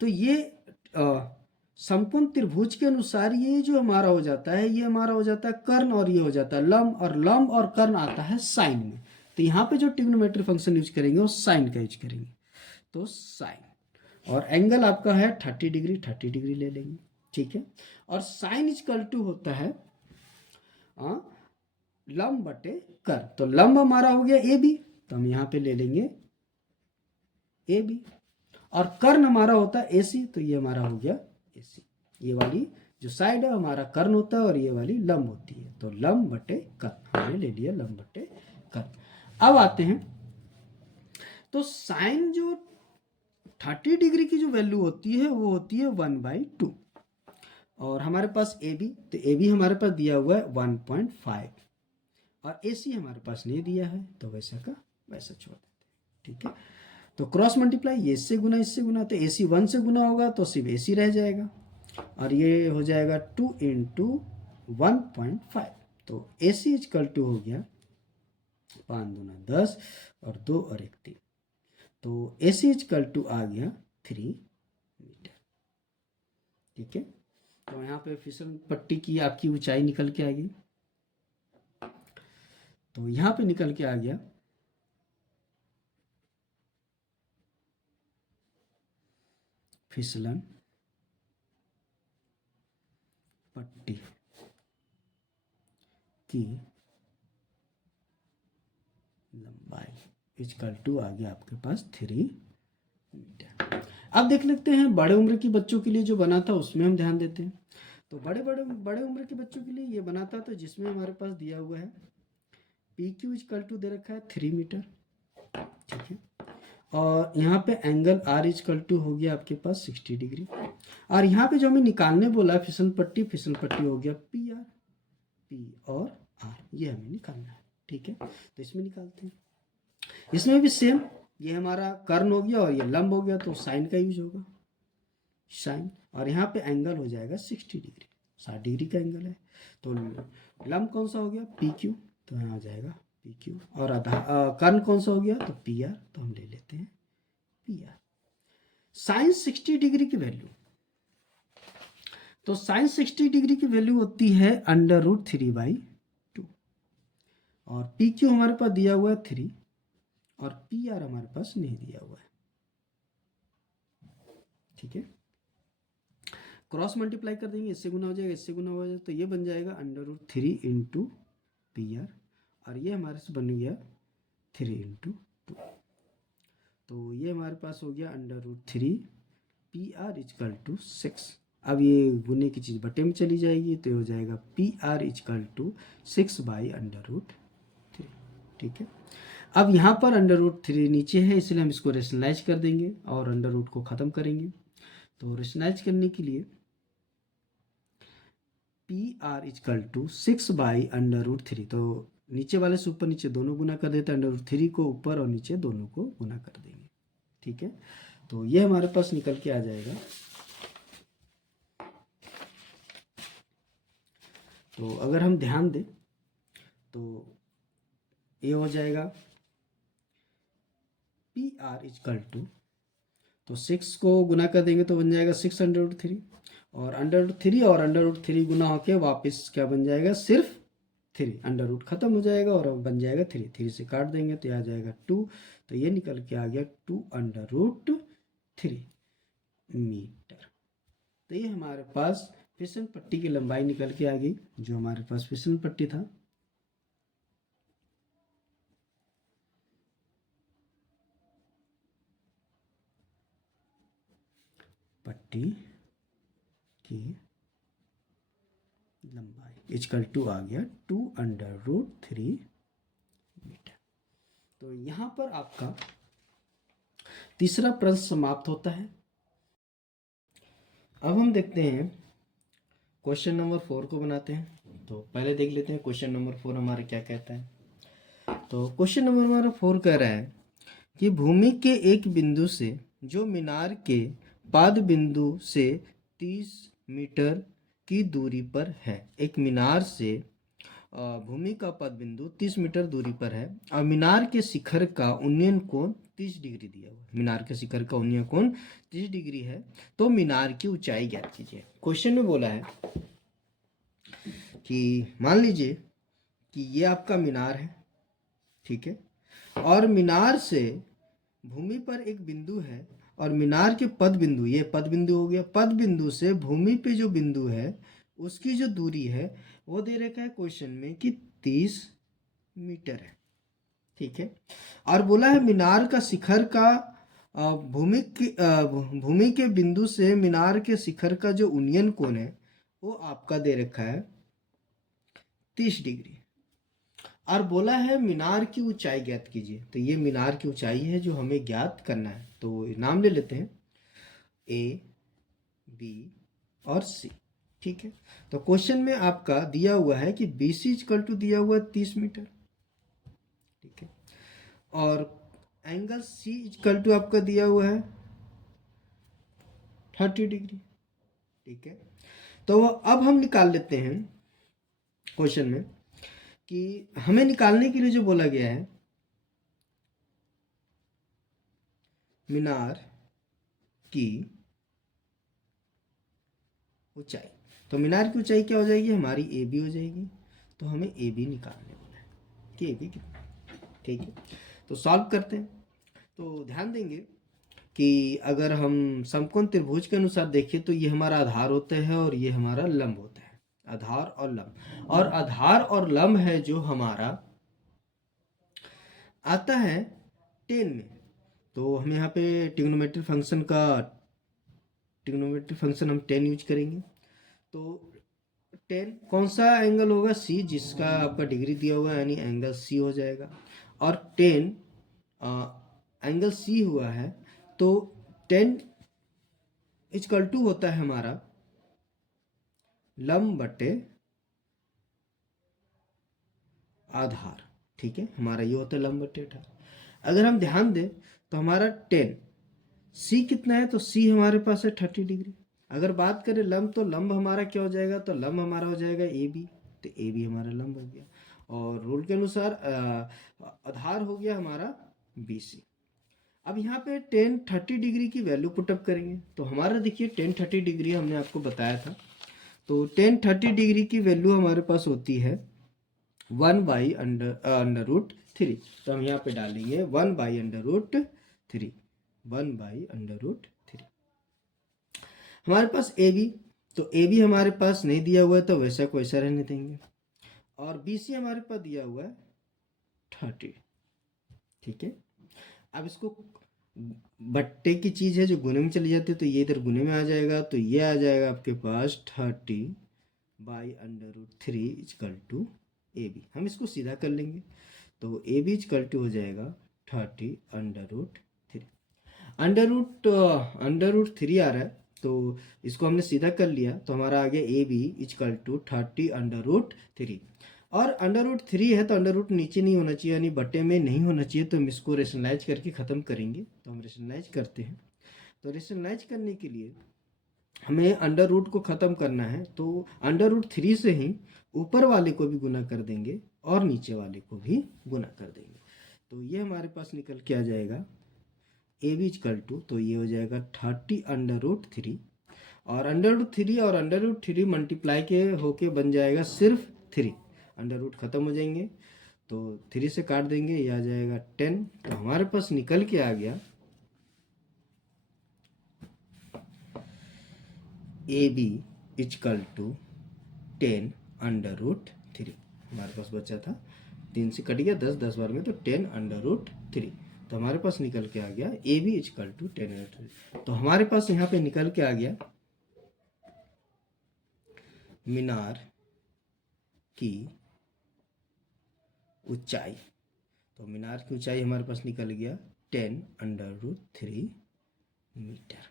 तो ये समकोण त्रिभुज के अनुसार ये जो हमारा हो जाता है, ये हमारा हो जाता है कर्ण, और ये हो जाता है लंब, और लंब और कर्ण आता है साइन में। तो यहाँ पे जो ट्रिग्नोमेट्री फंक्शन यूज करेंगे वो साइन का यूज करेंगे। तो साइन, और एंगल आपका है 30 डिग्री, 30 डिग्री ले लेंगे। ठीक है, और साइन इजकल टू होता है लंब बटे कर्ण। तो लंब हमारा हो गया AB, तो हम यहाँ पे ले लेंगे AB, और कर्ण हमारा होता है AC, तो ये हमारा हो गया AC। ये वाली जो साइड है हमारा कर्ण होता है और ये वाली लंब होती है, तो लंब बटे कर्ण हमने ले लिया, लंब बटे कर्ण। अब आते हैं, तो साइन जो 30 डिग्री की जो वैल्यू होती है वो होती है 1/2, और हमारे पास AB, तो AB हमारे पास दिया हुआ है 1.5, और AC हमारे पास नहीं दिया है, तो वैसा का वैसा छोड़ देते हैं। ठीक है, तो क्रॉस मल्टीप्लाई, ये इससे गुना इससे गुना, तो AC 1 से गुना होगा तो सिर्फ AC रह जाएगा, और ये हो जाएगा 2 × 1.5, तो AC इजकल टू हो गया 5 दूना 10 और 2 और 1 3, तो AC इजकल टू आ गया 3 मीटर। ठीक है, तो यहाँ पे फिसल पट्टी की आपकी ऊंचाई निकल के आ गई, तो यहाँ पे निकल के आ गया फिसलन पट्टी की लंबाई इजकल टू आ गया आपके पास 3 मीटर। अब देख लेते हैं बड़े उम्र के बच्चों के लिए जो बना था उसमें हम ध्यान देते हैं। तो बड़े उम्र के बच्चों के लिए ये बना था, तो जिसमें हमारे पास दिया हुआ है PQ इजकल टू दे रखा है 3 मीटर। ठीक है, और यहाँ पे एंगल R इजकल टू हो गया आपके पास 60 डिग्री, और यहाँ पे जो हमें निकालने बोला है फिसल पट्टी हो गया PR, P और R, ये हमें निकालना है। ठीक है, तो इसमें निकालते हैं। इसमें भी सेम, ये हमारा कर्ण हो गया और ये लंब हो गया, तो साइन का यूज होगा, साइन, और यहाँ पे एंगल हो जाएगा 60 डिग्री, 60 डिग्री का एंगल है। तो लंब कौन सा हो गया PQ, तो यहाँ आ जाएगा PQ, और कर्ण कौन सा हो गया, तो PR, तो हम ले लेते हैं PR। साइन 60 डिग्री की वैल्यू, तो साइन 60 डिग्री की वैल्यू होती है √3/2, और PQ हमारे पास दिया हुआ है 3, और PR हमारे पास नहीं दिया हुआ है। ठीक है, क्रॉस मल्टीप्लाई कर देंगे, इससे गुना हो जाएगा, इससे गुना हो जाएगा, तो ये बन जाएगा √3 × PR, और ये हमारे से बन गया 3 × 2, तो ये हमारे पास हो गया √3 PR इजकल टू 6। अब ये गुने की चीज़ बटे में चली जाएगी, तो हो जाएगा PR इजकल टू 6/√3। ठीक है, अब यहाँ पर √3 नीचे है, इसलिए हम इसको रेशनलाइज कर देंगे और अंडर रूट को ख़त्म करेंगे। तो रेशनलाइज करने के लिए PR इजकल टू 6/√3, तो नीचे वाले से ऊपर नीचे दोनों गुना कर देते हैं, √3 को ऊपर और नीचे दोनों को गुना कर देंगे। ठीक है, तो ये हमारे पास निकल के आ जाएगा। तो अगर हम ध्यान दें तो ये हो जाएगा PR इजकल टू, तो 6 को गुना कर देंगे तो बन जाएगा 6/√3, और √3 और √3 गुना होके वापस क्या बन जाएगा, सिर्फ 3, अंडर रूट खत्म हो जाएगा और बन जाएगा 3, 3 से काट देंगे तो आ जाएगा 2, तो ये निकल के आ गया 2/√3 मीटर। तो ये हमारे पास फिसल पट्टी की लंबाई निकल के आ गई, जो हमारे पास फिसल पट्टी था। पट्टी की लंबाई इजकल टू आ गया 2/√3 मीटर। तो यहाँ पर आपका तीसरा प्रश्न समाप्त होता है। अब हम देखते हैं क्वेश्चन नंबर 4 को बनाते हैं। तो पहले देख लेते हैं क्वेश्चन नंबर 4 हमारा क्या कहता है। तो क्वेश्चन नंबर हमारा 4 कह रहा है कि भूमि के एक बिंदु से जो मीनार के पाद बिंदु से 30 मीटर की दूरी पर है, एक मीनार से भूमि का पद बिंदु 30 मीटर दूरी पर है और मीनार के शिखर का उन्नयन कोण 30 डिग्री दिया हुआ है। मीनार के शिखर का उन्नयन कोण 30 डिग्री है, तो मीनार की ऊंचाई ज्ञात कीजिए। क्वेश्चन में बोला है कि मान लीजिए कि ये आपका मीनार है, ठीक है, और मीनार से भूमि पर एक बिंदु है और मीनार के पद बिंदु, ये पद बिंदु हो गया, पद बिंदु से भूमि पे जो बिंदु है उसकी जो दूरी है वो दे रखा है क्वेश्चन में कि 30 मीटर है, ठीक है। और बोला है मीनार का शिखर का भूमि के बिंदु से मीनार के शिखर का जो उन्नयन कोण है वो आपका दे रखा है 30 डिग्री। और बोला है मीनार की ऊंचाई ज्ञात कीजिए, तो ये मीनार की ऊंचाई है जो हमें ज्ञात करना है। तो नाम ले लेते हैं ए, बी और सी, ठीक है। तो क्वेश्चन में आपका दिया हुआ है कि बी सी इक्वल टू दिया हुआ है 30 मीटर, ठीक है, और एंगल सी इक्वल टू आपका दिया हुआ है 30 डिग्री, ठीक है। तो अब हम निकाल लेते हैं क्वेश्चन में कि हमें निकालने के लिए जो बोला गया है मीनार की ऊंचाई, तो मीनार की ऊंचाई क्या हो जाएगी हमारी ए बी हो जाएगी। तो हमें ए बी निकालने वाला है कि ए बी कितना, ठीक है। तो सॉल्व करते हैं। तो ध्यान देंगे कि अगर हम समकोण त्रिभुज के अनुसार देखें तो ये हमारा आधार होता है और ये हमारा लंब होता है, आधार और लंब। और आधार और लंब है जो हमारा आता है 10 में, तो हम यहाँ पे ट्रिग्नोमेट्री फंक्शन हम 10 यूज करेंगे। तो 10 कौन सा एंगल होगा, सी, जिसका आपका डिग्री दिया हुआ है, यानी एंगल सी हो जाएगा। और 10 एंगल सी हुआ है तो 10 इक्वल टू होता है हमारा लंब बटे आधार, ठीक है, हमारा ये होता है लंब बटे आधार। अगर हम ध्यान दें तो हमारा 10 सी कितना है, तो सी हमारे पास है 30 डिग्री। अगर बात करें लंब, तो लंब हमारा क्या हो जाएगा, तो लंब हमारा हो जाएगा ए बी, तो ए बी हमारा लंब हो गया। और रूल के अनुसार आधार हो गया हमारा बी सी। अब यहाँ पे 10 30 डिग्री की वैल्यू पुटअप करेंगे, तो हमारा देखिए 10 30 डिग्री हमने आपको बताया था, तो 10 30 डिग्री की वैल्यू हमारे पास होती है 1/√3। तो हम यहाँ पे डालेंगे 1/√3, 1/√3। हमारे पास ए बी, तो ए बी हमारे पास नहीं दिया हुआ है तो वैसा को वैसा रहने देंगे। और बी सी हमारे पास दिया हुआ है 30, ठीक है। अब इसको बट्टे की चीज है जो गुने में चली जाती है, तो ये इधर गुने में आ जाएगा, तो ये आ जाएगा आपके पास 30/√3 इक्वल टू ए बी। हम इसको सीधा कर लेंगे, तो ए बी इक्वल टू हो जाएगा 30/√3। अंडर रूट 3 आ रहा है, तो इसको हमने सीधा कर लिया, तो हमारा आ गया ए बी इक्वल टू 30/√3। और अंडर रूट 3 है तो अंडर रूट नीचे नहीं होना चाहिए, यानी बटे में नहीं होना चाहिए, तो हम इसको रेशनलाइज करके ख़त्म करेंगे। तो हम रेशनलाइज करते हैं, तो रेशनलाइज करने के लिए हमें अंडर रूट को ख़त्म करना है, तो अंडर रूट 3 से ही ऊपर वाले को भी गुना कर देंगे और नीचे वाले को भी गुना कर देंगे। तो ये हमारे पास निकल के आ जाएगा ए बी इक्वल टू, तो ये हो जाएगा 30/√3, और अंडर रूट 3 मल्टीप्लाई के होके बन जाएगा सिर्फ 3, अंडर रूट खत्म हो जाएंगे, तो 3 से काट देंगे, ये आ जाएगा 10। तो हमारे पास निकल के आ गया ए बी इक्वल टू 10/√3। हमारे पास बचा था 3 से कट गया 10 बार में, तो 10/√3। तो हमारे पास निकल के आ गया ए बी इक्वल टू 10/√3। तो हमारे पास यहाँ पे निकल के आ गया मीनार की ऊंचाई। तो मीनार की ऊंचाई हमारे पास निकल गया 10/√3 मीटर।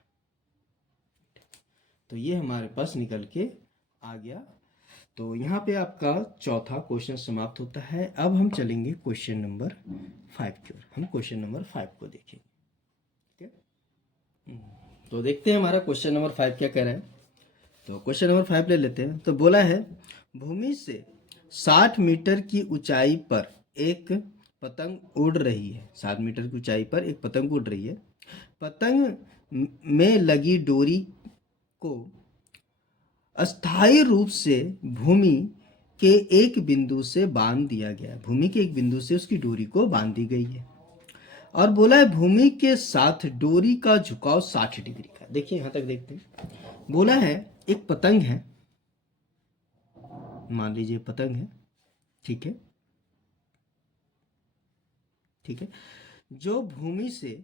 तो ये हमारे पास निकल के आ गया। तो यहाँ पे आपका चौथा क्वेश्चन समाप्त होता है। अब हम चलेंगे क्वेश्चन नंबर 5 की ओर। हम क्वेश्चन नंबर 5 को देखेंगे, ठीक है। तो देखते हैं हमारा क्वेश्चन नंबर 5 क्या कह रहा है। तो क्वेश्चन नंबर 5 ले लेते हैं। तो बोला है भूमि से 60 मीटर की ऊंचाई पर एक पतंग उड़ रही है। 60 मीटर की ऊंचाई पर एक पतंग उड़ रही है। पतंग में लगी डोरी को अस्थायी रूप से भूमि के एक बिंदु से बांध दिया गया है। भूमि के एक बिंदु से उसकी डोरी को बांध दी गई है और बोला है भूमि के साथ डोरी का झुकाव 60 डिग्री का। देखिए यहां तक देखते हैं। बोला है एक पतंग है, मान लीजिए पतंग है, ठीक है, ठीक है, जो भूमि से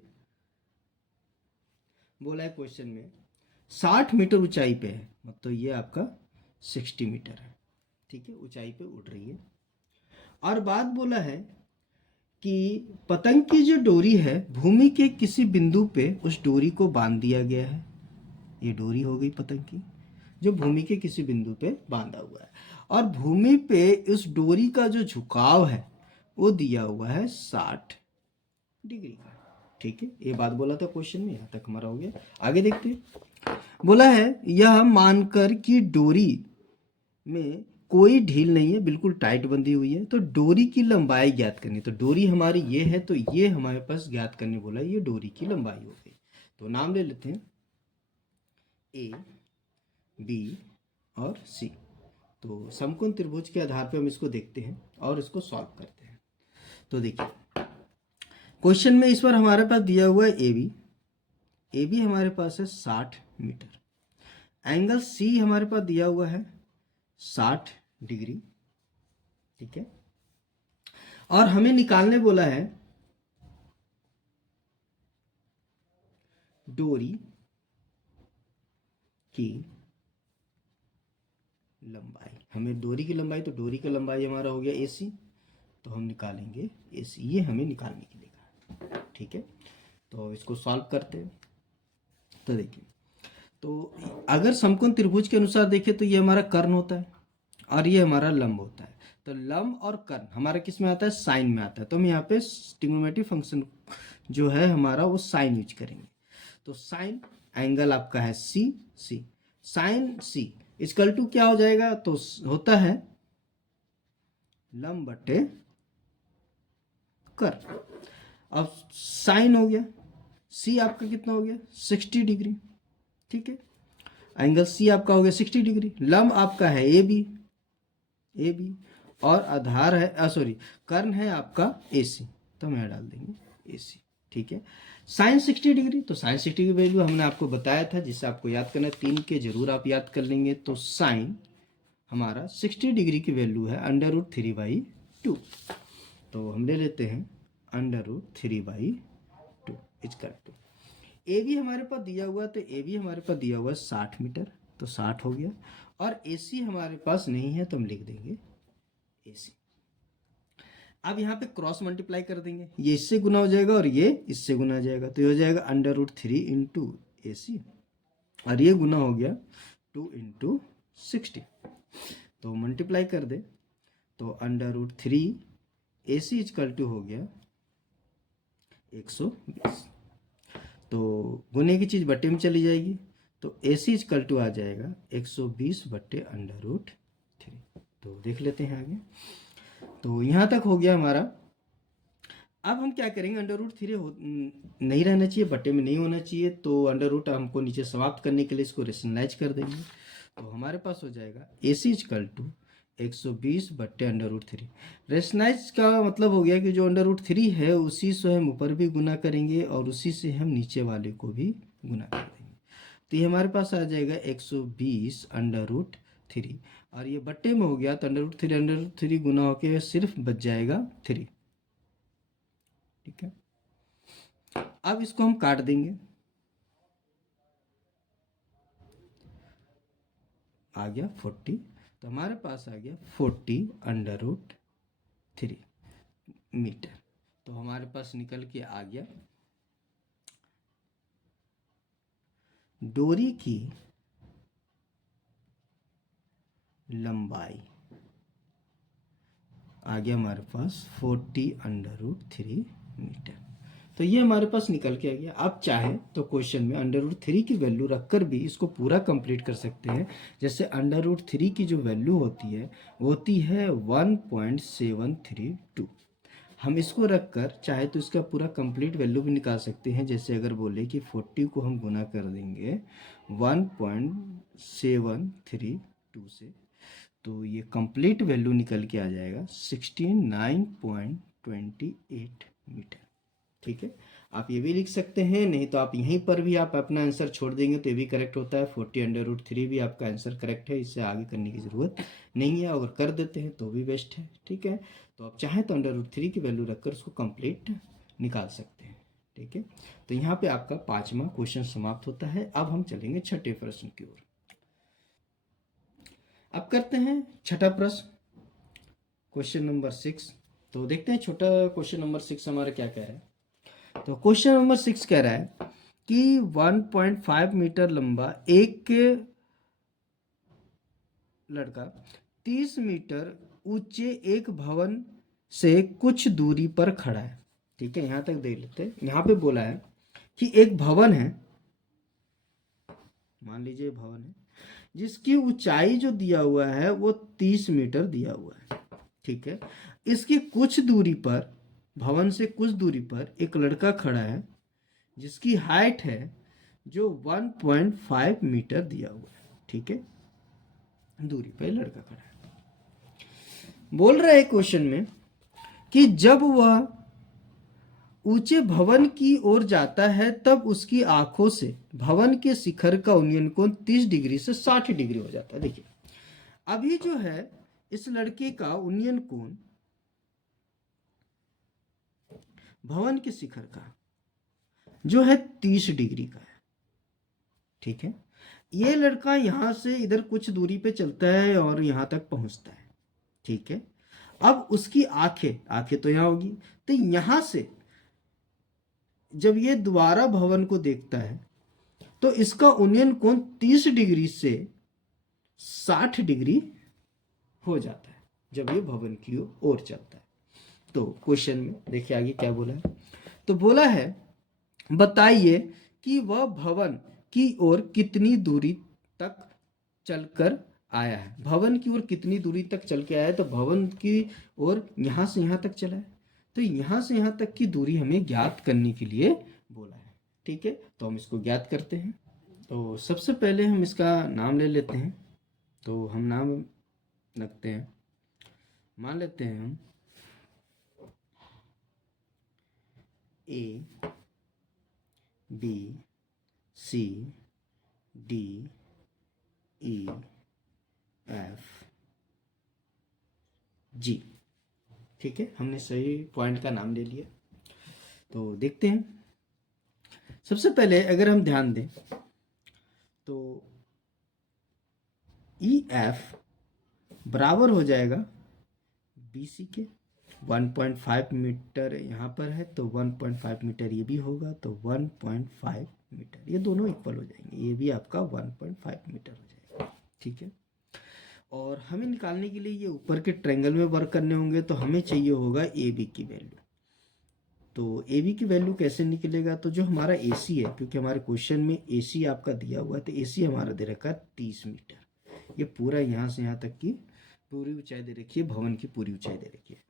बोला है क्वेश्चन में 60 मीटर ऊंचाई पे है, मतलब ये आपका 60 मीटर है, ठीक है, ऊंचाई पे उड़ रही है। और बात बोला है कि पतंग की जो डोरी है भूमि के किसी बिंदु पे उस डोरी को बांध दिया गया है। ये डोरी हो गई पतंग की जो भूमि के किसी बिंदु पे बांधा हुआ है और भूमि पे उस डोरी का जो झुकाव है वो दिया हुआ है 60 डिग्री का। ठीक है, ये बात बोला था क्वेश्चन में, यहाँ तक हमारा हो गया। आगे देखते हैं। बोला है यह मानकर कि डोरी में कोई ढील नहीं है, बिल्कुल टाइट बंधी हुई है, तो डोरी की लंबाई ज्ञात करनी। तो डोरी हमारी ये है, तो ये हमारे पास ज्ञात करने बोला है, ये डोरी की लंबाई हो गई। तो नाम ले लेते हैं ए, बी और सी। तो समकोण त्रिभुज के आधार पर हम इसको देखते हैं और इसको सॉल्व करते हैं। तो देखिए क्वेश्चन में इस बार हमारे पास दिया हुआ है ए बी हमारे पास है 60 मीटर, एंगल सी हमारे पास दिया हुआ है 60 डिग्री, ठीक है, और हमें निकालने बोला है डोरी की लंबाई। हमें डोरी की लंबाई, तो डोरी की लंबाई हमारा हो गया AC, तो हम निकालेंगे AC, ये हमें निकालने के लिए कहा, ठीक है। तो इसको सॉल्व करते हैं। तो देखिए, तो अगर समकोण त्रिभुज के अनुसार देखें तो ये हमारा कर्ण होता है और ये हमारा लंब होता है। तो लंब और कर्ण हमारा किस में आता है, साइन में आता है। तो हम यहाँ पे ट्रिग्नोमेट्री फंक्शन जो है हमारा वो साइन यूज करेंगे। तो साइन एंगल आपका है सी, साइन सी इक्वल टू क्या हो जाएगा, तो होता है लंब बटे कर्ण। अब साइन हो गया, सी आपका कितना हो गया 60 डिग्री, ठीक है, एंगल सी आपका हो गया 60 डिग्री। लंब आपका है ए बी और आधार है सॉरी कर्ण है आपका AC, तो हम यहाँ डाल देंगे AC, ठीक है। साइन 60 डिग्री, तो साइन 60 की वैल्यू हमने आपको बताया था, जिससे आपको याद करना है 3 के जरूर आप याद कर लेंगे। तो साइन हमारा 60 डिग्री की वैल्यू है √3/2। तो हम ले लेते हैं √3/2 इक्वल टू ए बी हमारे पास दिया हुआ, तो ए बी हमारे पास दिया हुआ 60 मीटर, तो 60 हो गया, और AC हमारे पास नहीं है तो हम लिख देंगे AC। अब यहाँ पे क्रॉस मल्टीप्लाई कर देंगे, ये इससे गुना हो जाएगा और ये इससे गुना हो जाएगा, तो ये हो जाएगा √3 इंटू AC, और ये गुना हो गया 2 इंटू 60। तो मल्टीप्लाई कर दे तो √3 AC इक्वल टू हो गया 120। तो गुने की चीज़ बट्टे में चली जाएगी, तो AC इक्वल टू आ जाएगा 120 बट्टे √3। तो देख लेते हैं आगे। तो यहाँ तक हो गया हमारा। अब हम क्या करेंगे, √3 नहीं रहना चाहिए, बट्टे में नहीं होना चाहिए, तो अंडर हमको नीचे समाप्त करने के लिए इसको रेशनलाइज कर देंगे। तो हमारे पास हो जाएगा AC इक्वल टू 120 बट्टे √3। रेशनलाइज का मतलब हो गया कि जो √3 है उसी से हम ऊपर भी गुना करेंगे और उसी से हम नीचे वाले को भी गुना कर देंगे। तो ये हमारे पास आ जाएगा 120 √3, और ये बट्टे में हो गया तो √3 गुना होके सिर्फ बच जाएगा 3, ठीक है। अब इसको हम काट देंगे, आ गया 40, तो हमारे पास आ गया 40 √3 मीटर। तो हमारे पास निकल के आ गया डोरी की लंबाई, आ गया हमारे पास 40 √3 मीटर। तो ये हमारे पास निकल के आ गया। आप चाहे तो क्वेश्चन में अंडर रूट 3 की वैल्यू रखकर भी इसको पूरा कंप्लीट कर सकते हैं। जैसे अंडर रूट 3 की जो वैल्यू होती है 1.732। हम इसको रखकर चाहे तो इसका पूरा कंप्लीट वैल्यू भी निकाल सकते हैं। जैसे अगर बोले कि 40 को हम गुना कर देंगे 1.732 से, तो ये कंप्लीट वैल्यू निकल के आ जाएगा 69.28 मीटर। ठीक है, आप ये भी लिख सकते हैं, नहीं तो आप यहीं पर भी आप अपना आंसर छोड़ देंगे तो ये भी करेक्ट होता है। 40 अंडर रूट 3 भी आपका आंसर करेक्ट है, इससे आगे करने की ज़रूरत नहीं है। अगर कर देते हैं तो भी बेस्ट है। ठीक है, तो आप चाहें तो अंडर रूट 3 की वैल्यू रखकर उसको कंप्लीट निकाल सकते हैं। ठीक है, तो यहाँ पे आपका 5वां क्वेश्चन समाप्त होता है। अब हम चलेंगे छठे प्रश्न की ओर। अब करते हैं छठा प्रश्न, क्वेश्चन नंबर 6। तो देखते हैं छोटा क्वेश्चन नंबर 6 हमारा क्या कह रहा है। तो क्वेश्चन नंबर 6 कह रहा है कि 1.5 मीटर लंबा एक लड़का 30 मीटर ऊंचे एक भवन से कुछ दूरी पर खड़ा है। ठीक है, यहां तक देख लेते हैं। यहां पे बोला है कि एक भवन है, मान लीजिए भवन है, जिसकी ऊंचाई जो दिया हुआ है वो 30 मीटर दिया हुआ है। ठीक है, इसकी कुछ दूरी पर, भवन से कुछ दूरी पर एक लड़का खड़ा है जिसकी हाइट है जो 1.5 मीटर दिया हुआ है। ठीक है, दूरी पर लड़का खड़ा है। बोल रहा है क्वेश्चन में कि जब वह ऊंचे भवन की ओर जाता है तब उसकी आंखों से भवन के शिखर का उन्नयन कोण 30 डिग्री से 60 डिग्री हो जाता है। देखिए, अभी जो है इस लड़के का उन्नयन कोण भवन के शिखर का जो है 30 डिग्री का है। ठीक है, ये लड़का यहां से इधर कुछ दूरी पे चलता है और यहां तक पहुंचता है। ठीक है, अब उसकी आंखें तो यहां होगी, तो यहां से जब ये दोबारा भवन को देखता है तो इसका उन्नयन कोण 30 डिग्री से 60 डिग्री हो जाता है जब ये भवन की ओर चलता है। तो क्वेश्चन में देखिए आगे क्या बोला है। तो बोला है बताइए कि वह भवन की ओर कितनी दूरी तक चलकर आया है। भवन की ओर कितनी दूरी तक चल के आया है, तो भवन की ओर यहां से यहां तक चला है, तो यहां से यहां तक की दूरी हमें ज्ञात करने के लिए बोला है। ठीक है, तो हम इसको ज्ञात करते हैं। तो सबसे पहले हम इसका नाम ले लेते हैं। तो हम नाम रखते हैं, मान लेते हैं हम A B C D E F G. ठीक है, हमने सही पॉइंट का नाम ले लिया। तो देखते हैं, सबसे पहले अगर हम ध्यान दें तो ई एफ बराबर हो जाएगा बी सी के। 1.5 मीटर यहाँ पर है तो 1.5 मीटर ये भी होगा, तो 1.5 मीटर, ये दोनों इक्वल हो जाएंगे, ये भी आपका 1.5 मीटर हो जाएगा। ठीक है, और हमें निकालने के लिए ये ऊपर के ट्रायंगल में वर्क करने होंगे, तो हमें चाहिए होगा ए बी की वैल्यू। तो ए बी की वैल्यू कैसे निकलेगा, तो जो हमारा ए सी है, क्योंकि हमारे क्वेश्चन में ए सी आपका दिया हुआ है, तो ए सी हमारा दे रखा है 30 मीटर। ये पूरा यहाँ से यहाँ तक की पूरी ऊंचाई दे रखी है, भवन की पूरी ऊंचाई दे रखी है।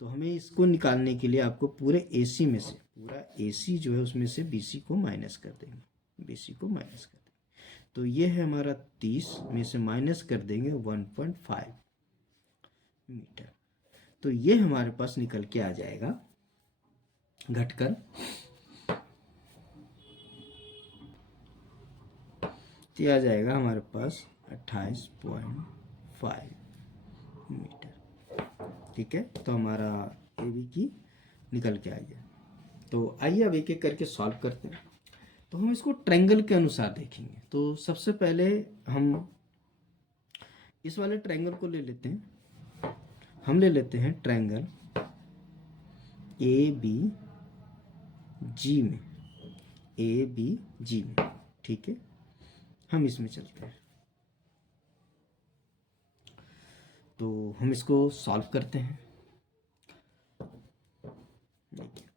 तो हमें इसको निकालने के लिए आपको पूरे ए सी में से, पूरा ए सी जो है उसमें से बी सी को माइनस कर देंगे, बी सी को माइनस कर देंगे। तो ये है हमारा 30 में से माइनस कर देंगे 1.5 मीटर। तो ये हमारे पास निकल के आ जाएगा घटकर, तो आ जाएगा हमारे पास 28.5 मीटर। ठीक है, तो हमारा ए बी की निकल के आ गया। तो आइए अब एक एक करके सॉल्व करते हैं। तो हम इसको ट्रायंगल के अनुसार देखेंगे। तो सबसे पहले हम इस वाले ट्रायंगल को ले लेते हैं। हम ले लेते हैं ट्रायंगल ए बी जी में, ए बी जी में। ठीक है, हम इसमें चलते हैं। तो हम इसको सॉल्व करते हैं। देखिए,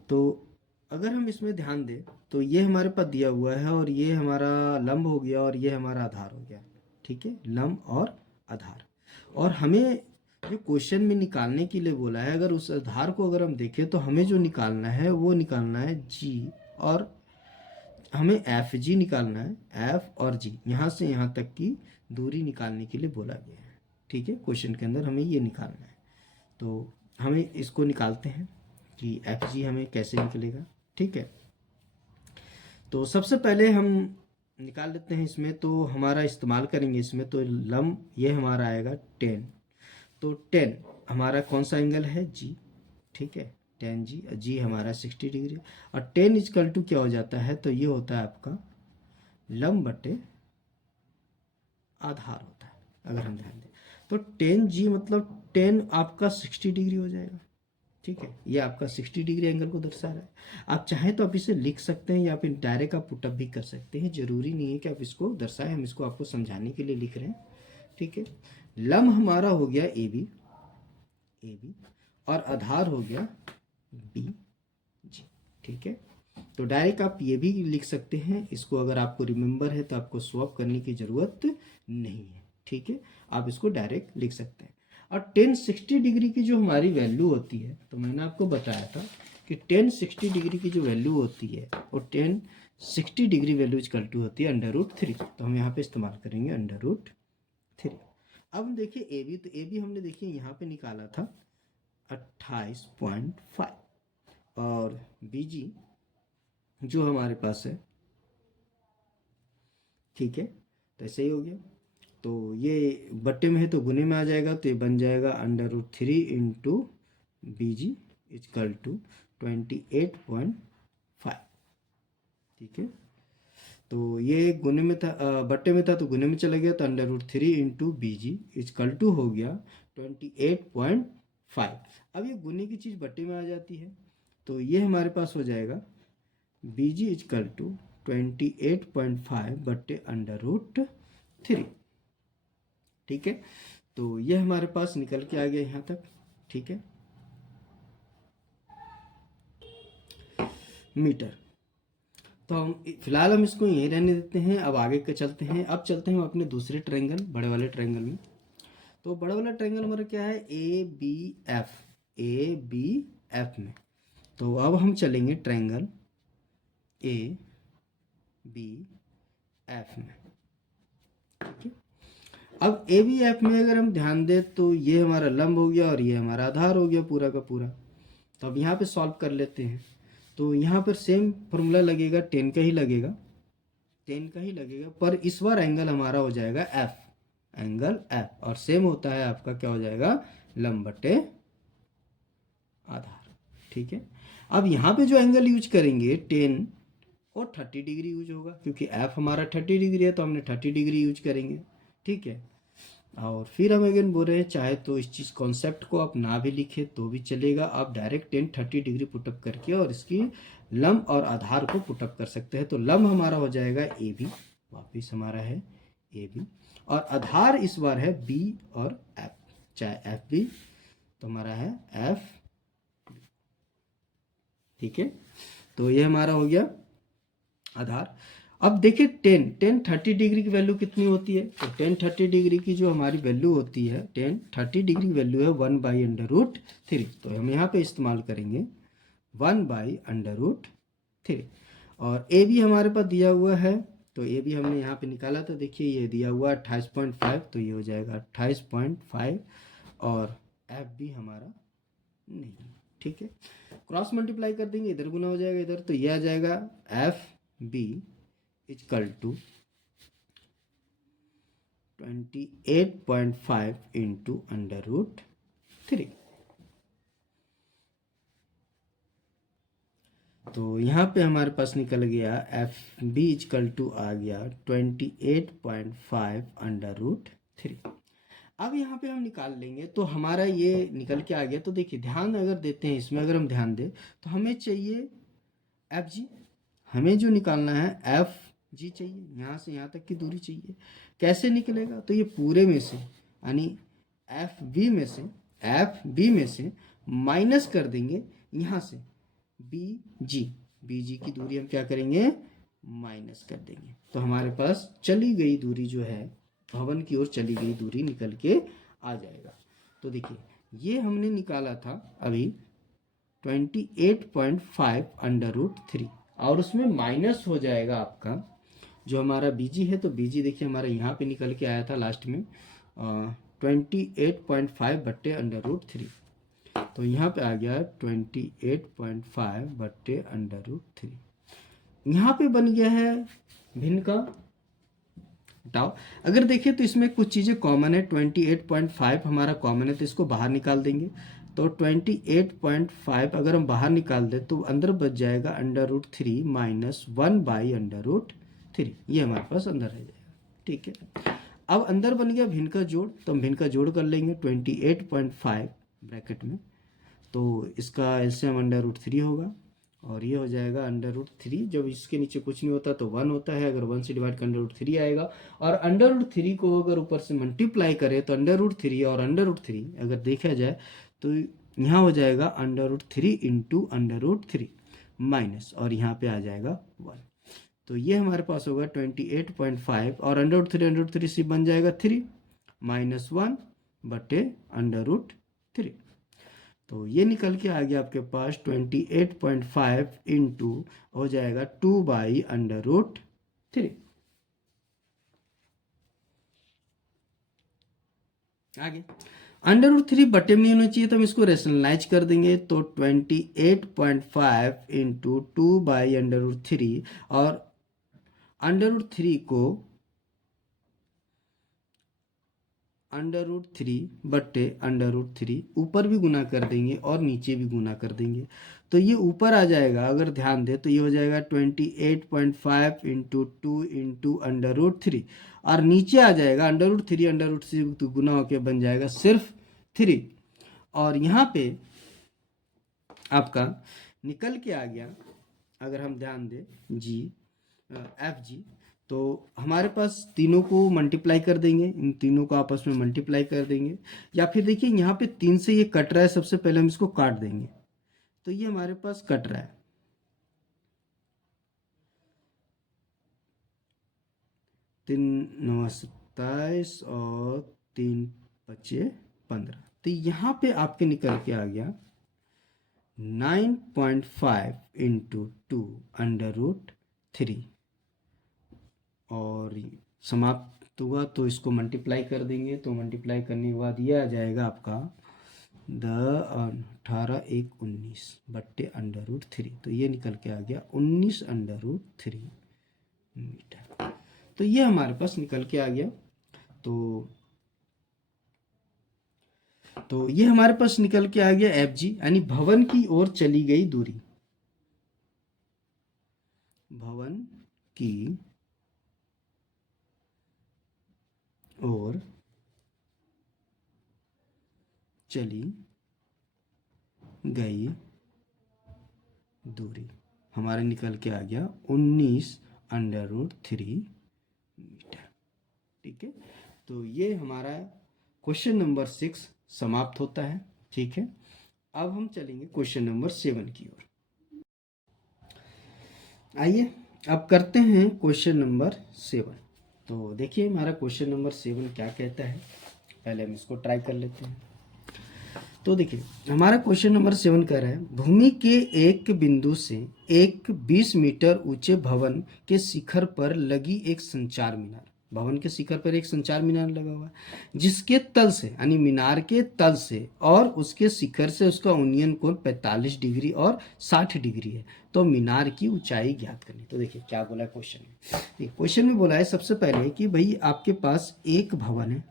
तो अगर हम इसमें ध्यान दें तो ये हमारे पास दिया हुआ है और ये हमारा लंब हो गया और ये हमारा आधार हो गया, ठीक है, लंब और आधार। और हमें जो क्वेश्चन में निकालने के लिए बोला है, अगर उस आधार को अगर हम देखें तो हमें जो निकालना है वो निकालना है जी, और हमें एफ जी निकालना है, एफ और जी यहाँ से यहाँ तक की दूरी निकालने के लिए बोला गया है, ठीक है। क्वेश्चन के अंदर हमें ये निकालना है, तो हमें इसको निकालते हैं कि एफ जी हमें कैसे निकलेगा, ठीक है। तो सबसे पहले हम निकाल लेते हैं इसमें, तो हमारा इस्तेमाल करेंगे इसमें, तो लंब ये हमारा आएगा 10, तो 10 हमारा कौन सा एंगल है, जी, ठीक है, 10 जी, जी हमारा 60 डिग्री, और 10 इजकल टू क्या हो जाता है, तो ये होता है आपका लंब बटे आधार होता है। अगर हम ध्यान दें तो 10 जी मतलब 10 आपका 60 डिग्री हो जाएगा, ठीक है, ये आपका 60 डिग्री एंगल को दर्शा रहा है। आप चाहें तो आप इसे लिख सकते हैं या फिर डायरेक्ट आप पुटअप भी कर सकते हैं, जरूरी नहीं है कि आप इसको दर्शाएं, हम इसको आपको समझाने के लिए लिख रहे हैं, ठीक है। लंब हमारा हो गया ए बी, और आधार हो गया बी जी, ठीक है। तो डायरेक्ट आप ये भी लिख सकते हैं, इसको अगर आपको रिमेंबर है तो आपको स्वैप करने की ज़रूरत नहीं है, ठीक है, आप इसको डायरेक्ट लिख सकते हैं। और 1060 डिग्री की जो हमारी वैल्यू होती है, तो मैंने आपको बताया था कि 1060 डिग्री की जो वैल्यू होती है वो 1060 डिग्री वैल्यू इक्वल टू होती है √3, तो हम यहाँ पे इस्तेमाल करेंगे √3। अब हम देखिए ए बी, तो ए बी हमने देखिए यहाँ पे निकाला था 28.5, और बी जी जो हमारे पास है, ठीक है, तो ऐसे ही हो गया। तो ये बट्टे में है तो गुने में आ जाएगा, तो ये बन जाएगा √3 into B G equal to 28.5, ठीक है। तो ये गुने में था, बट्टे में था तो गुने में चला गया, तो √3 into B G equal to हो गया 28.5। अब ये गुने की चीज़ बट्टे में आ जाती है, तो ये हमारे पास हो जाएगा बी जी इजकल टू 28.5 बट्टे √3, ठीक है। तो ये हमारे पास निकल के आ गया यहाँ तक, ठीक है, मीटर। तो हम फिलहाल हम इसको यहीं रहने देते हैं, अब आगे के चलते हैं। अब चलते हैं हम अपने दूसरे ट्रायंगल, बड़े वाले ट्रायंगल में। तो बड़ा वाला ट्रायंगल हमारा क्या है, ए बी एफ में। तो अब हम चलेंगे ट्रायंगल ए बी एफ में, ठीक है। अब ए बी एफ में अगर हम ध्यान दें तो ये हमारा लंब हो गया और ये हमारा आधार हो गया पूरा का पूरा। तो अब यहाँ पे सॉल्व कर लेते हैं, तो यहाँ पर सेम फॉर्मूला लगेगा, 10 का ही लगेगा, पर इस बार एंगल हमारा हो जाएगा एफ, एंगल एफ, और सेम होता है आपका क्या हो जाएगा, लंब बटे आधार, ठीक है। अब यहाँ पे जो एंगल यूज करेंगे 10 और 30 डिग्री यूज होगा, क्योंकि एफ हमारा 30 डिग्री है तो हमने 30 डिग्री यूज करेंगे, ठीक है। और फिर हम अगेन बोल रहे हैं, चाहे तो इस चीज़ कॉन्सेप्ट को आप ना भी लिखे तो भी चलेगा, आप डायरेक्ट 10-30 डिग्री पुटअप करके और इसकी लंब और आधार को पुटअप कर सकते हैं। तो लंब हमारा हो जाएगा ए बी, वापिस हमारा है ए बी, और आधार इस बार है बी और एफ, चाहे एफ बी, तो हमारा है एफ, ठीक है। तो ये हमारा हो गया आधार। अब देखिए 10-30 डिग्री की वैल्यू कितनी होती है, तो 10-30 डिग्री की जो हमारी वैल्यू होती है, 10-30 डिग्री की वैल्यू है 1/√3, तो हम यहाँ पे इस्तेमाल करेंगे 1/√3। और ए बी हमारे पास दिया हुआ है, तो ए बी हमने यहाँ पे निकाला, तो देखिए ये दिया हुआ 28.5, तो ये हो जाएगा 28.5, और एफ बी हमारा नहीं, ठीक है। क्रॉस मल्टीप्लाई कर देंगे, इधर गुना हो जाएगा इधर, तो ये आ जाएगा F B equal to 28.5 into √3। तो यहाँ पे हमारे पास निकल गया एफ बी इक्वल टू आ गया 28.5 √3। अब यहाँ पे हम निकाल लेंगे, तो हमारा ये निकल के आ गया। तो देखिए ध्यान अगर देते हैं इसमें, अगर हम ध्यान दें तो हमें चाहिए एफ जी, हमें जो निकालना है एफ जी चाहिए, यहाँ से यहाँ तक की दूरी चाहिए। कैसे निकलेगा, तो ये पूरे में से यानी एफ बी में से माइनस कर देंगे यहाँ से बी जी, BG की दूरी हम क्या करेंगे, माइनस कर देंगे। तो हमारे पास चली गई दूरी जो है, भवन की ओर चली गई दूरी निकल के आ जाएगा। तो देखिए ये हमने निकाला था अभी 28.5 √3, और उसमें माइनस हो जाएगा आपका जो हमारा BG है। तो BG देखिए हमारा यहाँ पे निकल के आया था लास्ट में 28.5 बट्टे √3। तो यहाँ पे आ गया 28.5 बट्टे √3। यहाँ पे बन गया है भिन्न का हटाओ। अगर देखें तो इसमें कुछ चीज़ें कॉमन है, 28.5 हमारा कॉमन है तो इसको बाहर निकाल देंगे। तो 28.5 अगर हम बाहर निकाल दें तो अंदर बच जाएगा √3 माइनस 1/√3। ये हमारे पास अंदर रह जाएगा। ठीक है, अब अंदर बन गया भिन्न का जोड़, तो हम भिन्न का जोड़ कर लेंगे 28.5 ब्रैकेट में। तो इसका एलसीएम √3 होगा और ये हो जाएगा √3। जब इसके नीचे कुछ नहीं होता तो 1 होता है, अगर 1 से डिवाइड कर √3 आएगा। और √3 को अगर ऊपर से मल्टीप्लाई करें तो √3 और √3 अगर देखा जाए तो यहाँ हो जाएगा √3 इंटू √3 माइनस, और यहाँ पे आ जाएगा 1। तो ये हमारे पास होगा 28.5 और √3 से बन जाएगा 3 माइनस 1 बटे √3। तो ये निकल के आ गया आपके पास 28.5 इंटू हो जाएगा 2/√3। आगे √3 बटे में नहीं होना चाहिए तो हम इसको रेशनलाइज कर देंगे। तो 28.5 इंटू 2/√3 और √3 को √3 बट्टे √3 ऊपर भी गुना कर देंगे और नीचे भी गुना कर देंगे। तो ये ऊपर आ जाएगा, अगर ध्यान दे तो ये हो जाएगा 28.5 इंटू 2 इंटू √3, और नीचे आ जाएगा √3 तो गुना होके बन जाएगा सिर्फ 3। और यहाँ पे आपका निकल के आ गया, अगर हम ध्यान दें FG, तो हमारे पास तीनों को मल्टीप्लाई कर देंगे, इन तीनों को आपस में मल्टीप्लाई कर देंगे। या फिर देखिए यहाँ पे 3 से ये कट रहा है, सबसे पहले हम इसको काट देंगे। तो ये हमारे पास कट रहा है 3 9 27 और 3 5 15। तो यहाँ पे आपके निकल के आ गया 9.5 इंटू 2 √3, और समाप्त हुआ तो इसको मल्टीप्लाई कर देंगे। तो मल्टीप्लाई करने के बाद ये आ जाएगा आपका 18 1 19 बट्टे √3। तो ये निकल के आ गया 19 √3 मीटर। तो ये हमारे पास निकल के आ गया। तो ये हमारे पास निकल के आ गया FG, यानी भवन की ओर चली गई दूरी, भवन की ओर चली गई दूरी हमारे निकल के आ गया 19 √3 मीटर। ठीक है, तो ये हमारा क्वेश्चन नंबर 6 समाप्त होता है। ठीक है, अब हम चलेंगे क्वेश्चन नंबर 7 की ओर। आइए अब करते हैं क्वेश्चन नंबर 7। तो देखिए हमारा क्वेश्चन नंबर 7 क्या कहता है, पहले हम इसको ट्राई कर लेते हैं। तो देखिए हमारा क्वेश्चन नंबर 7 कह रहा है, भूमि के एक बिंदु से एक 20 मीटर ऊंचे भवन के शिखर पर लगी एक संचार मीनार, भवन के शिखर पर एक संचार मीनार लगा हुआ है, जिसके तल से यानी मीनार के तल से और उसके शिखर से उसका उन्नयन कोण 45 डिग्री और 60 डिग्री है। तो मीनार की ऊंचाई ज्ञात करनी। तो देखिए क्या बोला है क्वेश्चन में। क्वेश्चन में बोला है सबसे पहले कि भाई आपके पास एक भवन है,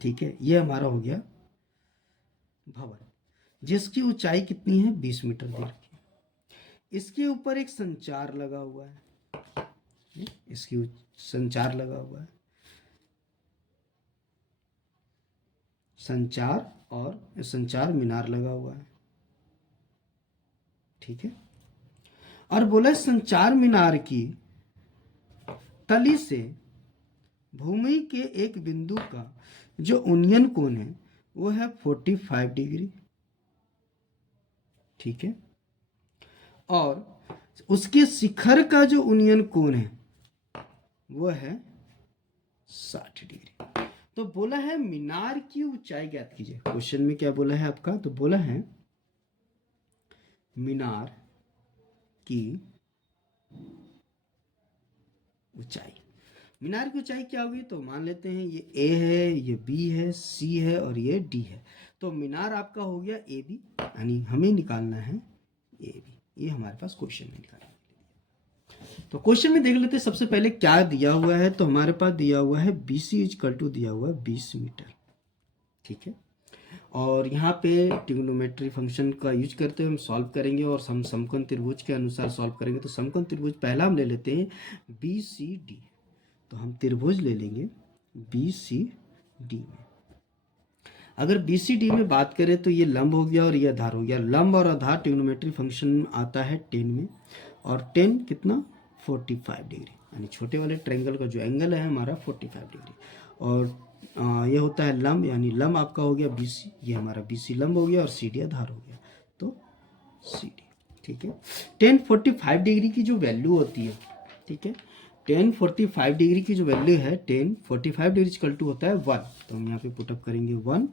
ठीक है, ये हमारा हो गया भवन, जिसकी ऊंचाई कितनी है 20 मीटर दी रखी है। इसके ऊपर एक संचार लगा हुआ है, इसकी संचार लगा हुआ है, संचार और संचार मीनार लगा हुआ है। ठीक है, और बोला संचार मीनार की तली से भूमि के एक बिंदु का जो उन्नयन कोण है वो है 45 डिग्री। ठीक है, और उसके शिखर का जो उन्नयन कोण है वो है 60 डिग्री। तो बोला है मीनार की ऊंचाई ज्ञात कीजिए। क्वेश्चन में क्या बोला है आपका, तो बोला है मीनार की ऊंचाई। मीनार की ऊंचाई क्या होगी, तो मान लेते हैं ये ए है, ये बी है, सी है और ये डी है। तो मीनार आपका हो गया ए बी, यानी हमें निकालना है ए बी। ये हमारे पास क्वेश्चन में निकालना है। तो क्वेश्चन में देख लेते हैं सबसे पहले क्या दिया हुआ है। तो हमारे पास दिया हुआ है बी सी इजकल टू दिया हुआ है 20 मीटर, ठीक है। और यहाँ पे ट्रिग्नोमेट्री फंक्शन का यूज करते हुए हम सॉल्व करेंगे और हम समकोण त्रिभुज के अनुसार सॉल्व करेंगे। तो समकोण त्रिभुज पहला हम ले लेते हैं बी सी डी। तो हम त्रिभुज ले लेंगे बी सी डी में। अगर बी सी डी में बात करें तो ये लंब हो गया और ये आधार हो गया। लंब और आधार ट्रिग्नोमेट्री फंक्शन आता है 10 में, और 10 कितना 45 डिग्री, यानी छोटे वाले ट्रायंगल का जो एंगल है हमारा 45 डिग्री। और ये होता है लंब, यानी लंब आपका हो गया बी सी, ये हमारा बी सी लंब हो गया और सी डी आधार हो गया, तो सी डी, ठीक है। 10 45 डिग्री की जो वैल्यू होती है, ठीक है, 10 45 डिग्री की जो वैल्यू है 10 45 डिग्री इक्वल टू होता है 1। तो हम यहाँ पे पुटअप करेंगे 1।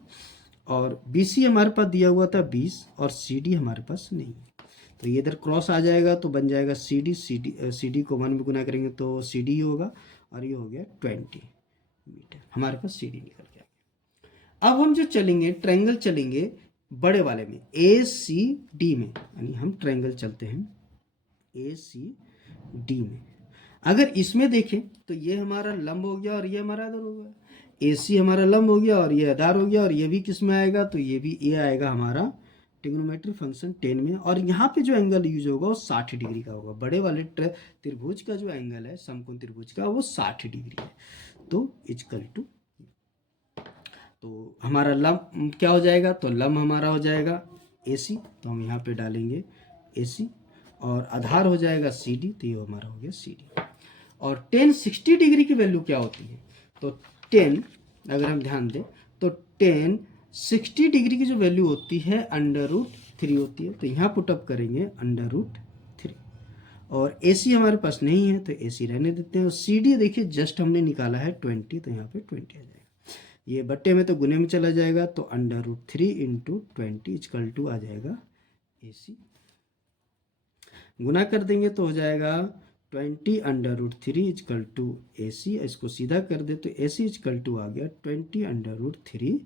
और बी सी हमारे पास दिया हुआ था 20 और सी डी हमारे पास नहीं है, तो ये इधर क्रॉस आ जाएगा तो बन जाएगा सी डी को 1 में गुना करेंगे तो सी डी होगा, और ये हो गया 20 मीटर। हमारे पास सी डी निकल के आ गया। अब हम जो चलेंगे ट्रायंगल चलेंगे बड़े वाले में ए सी डी में, यानी हम ट्रायंगल चलते हैं ए सी डी में। अगर इसमें देखें तो ये हमारा लंब हो गया और ये हमारा आधार हो गया। ए सी हमारा लंब हो गया और ये आधार हो गया, और ये भी किस में आएगा, तो ये भी ये आएगा हमारा ट्रिग्नोमेट्री फंक्शन 10 में। और यहाँ पे जो एंगल यूज होगा वो 60 डिग्री का होगा। बड़े वाले त्रिभुज का जो एंगल है समकोण त्रिभुज का वो 60 डिग्री है। तो इजकल टू, तो हमारा लंब क्या हो जाएगा, तो लंब हमारा हो जाएगा ए सी, तो हम यहाँ पे डालेंगे ए सी, और आधार हो जाएगा सी डी, तो ये हमारा हो गया सी डी। और 10 60 डिग्री की वैल्यू क्या होती है, तो 10 अगर हम ध्यान दें तो 10 60 डिग्री की जो वैल्यू होती है √3 होती है। तो यहाँ पुटअप करेंगे √3। और ए सी हमारे पास नहीं है तो ए सी रहने देते हैं। और सी डी देखिए जस्ट हमने निकाला है 20, तो यहाँ पे 20 आ जाएगा। ये बट्टे में तो गुने में चला जाएगा, तो √3 इंटू 20 इजकल टू आ जाएगा ए सी। गुना कर देंगे तो हो जाएगा 20 √3 इजकल टू ए सी। इसको सीधा कर दे तो ए सी इजकल टू आ गया 20 √3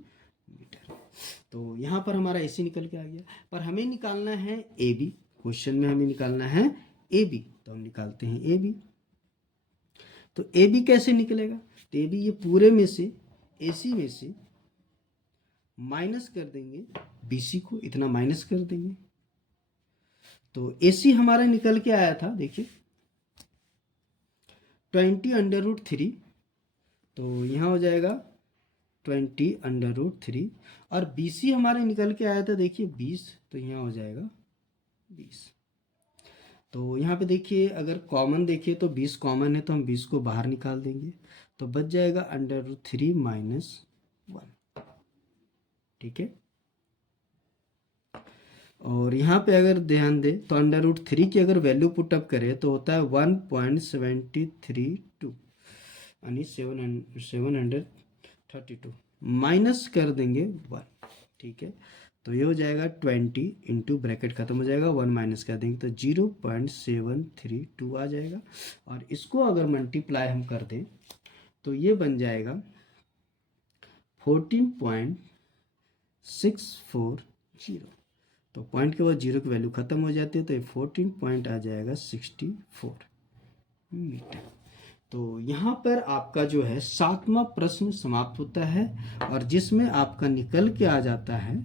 मीटर। तो यहाँ पर हमारा ए सी निकल के आ गया। पर हमें निकालना है ए बी, क्वेश्चन में हमें निकालना है ए बी, तो हम निकालते हैं ए बी। तो ए बी कैसे निकलेगा, तो ए बी ये पूरे में से ए सी में से माइनस कर देंगे बी सी को, इतना माइनस कर देंगे। तो ए सी हमारा निकल के आया था देखिए 20 √3, तो यहाँ हो जाएगा 20 √3। और बी सी हमारे निकल के आया था देखिए 20, तो यहाँ हो जाएगा 20। तो यहाँ पे देखिए अगर कॉमन देखिए तो 20 कॉमन है, तो हम 20 को बाहर निकाल देंगे, तो बच जाएगा √3 - 1, ठीक है। और यहाँ पे अगर ध्यान दें तो √3 की अगर वैल्यू पुटअप करें तो होता है 1.732, यानी 732 माइनस कर देंगे 1, ठीक है। तो ये हो जाएगा 20 इंटू ब्रैकेट खत्म हो जाएगा, 1 माइनस कर देंगे तो 0.732 आ जाएगा। और इसको अगर मल्टीप्लाई हम कर दें तो ये बन जाएगा 14.640। तो पॉइंट के बाद जीरो की वैल्यू खत्म हो जाती है, तो ये 14 पॉइंट आ जाएगा 64 मीटर। तो यहाँ पर आपका जो है 7वां प्रश्न समाप्त होता है, और जिसमें आपका निकल के आ जाता है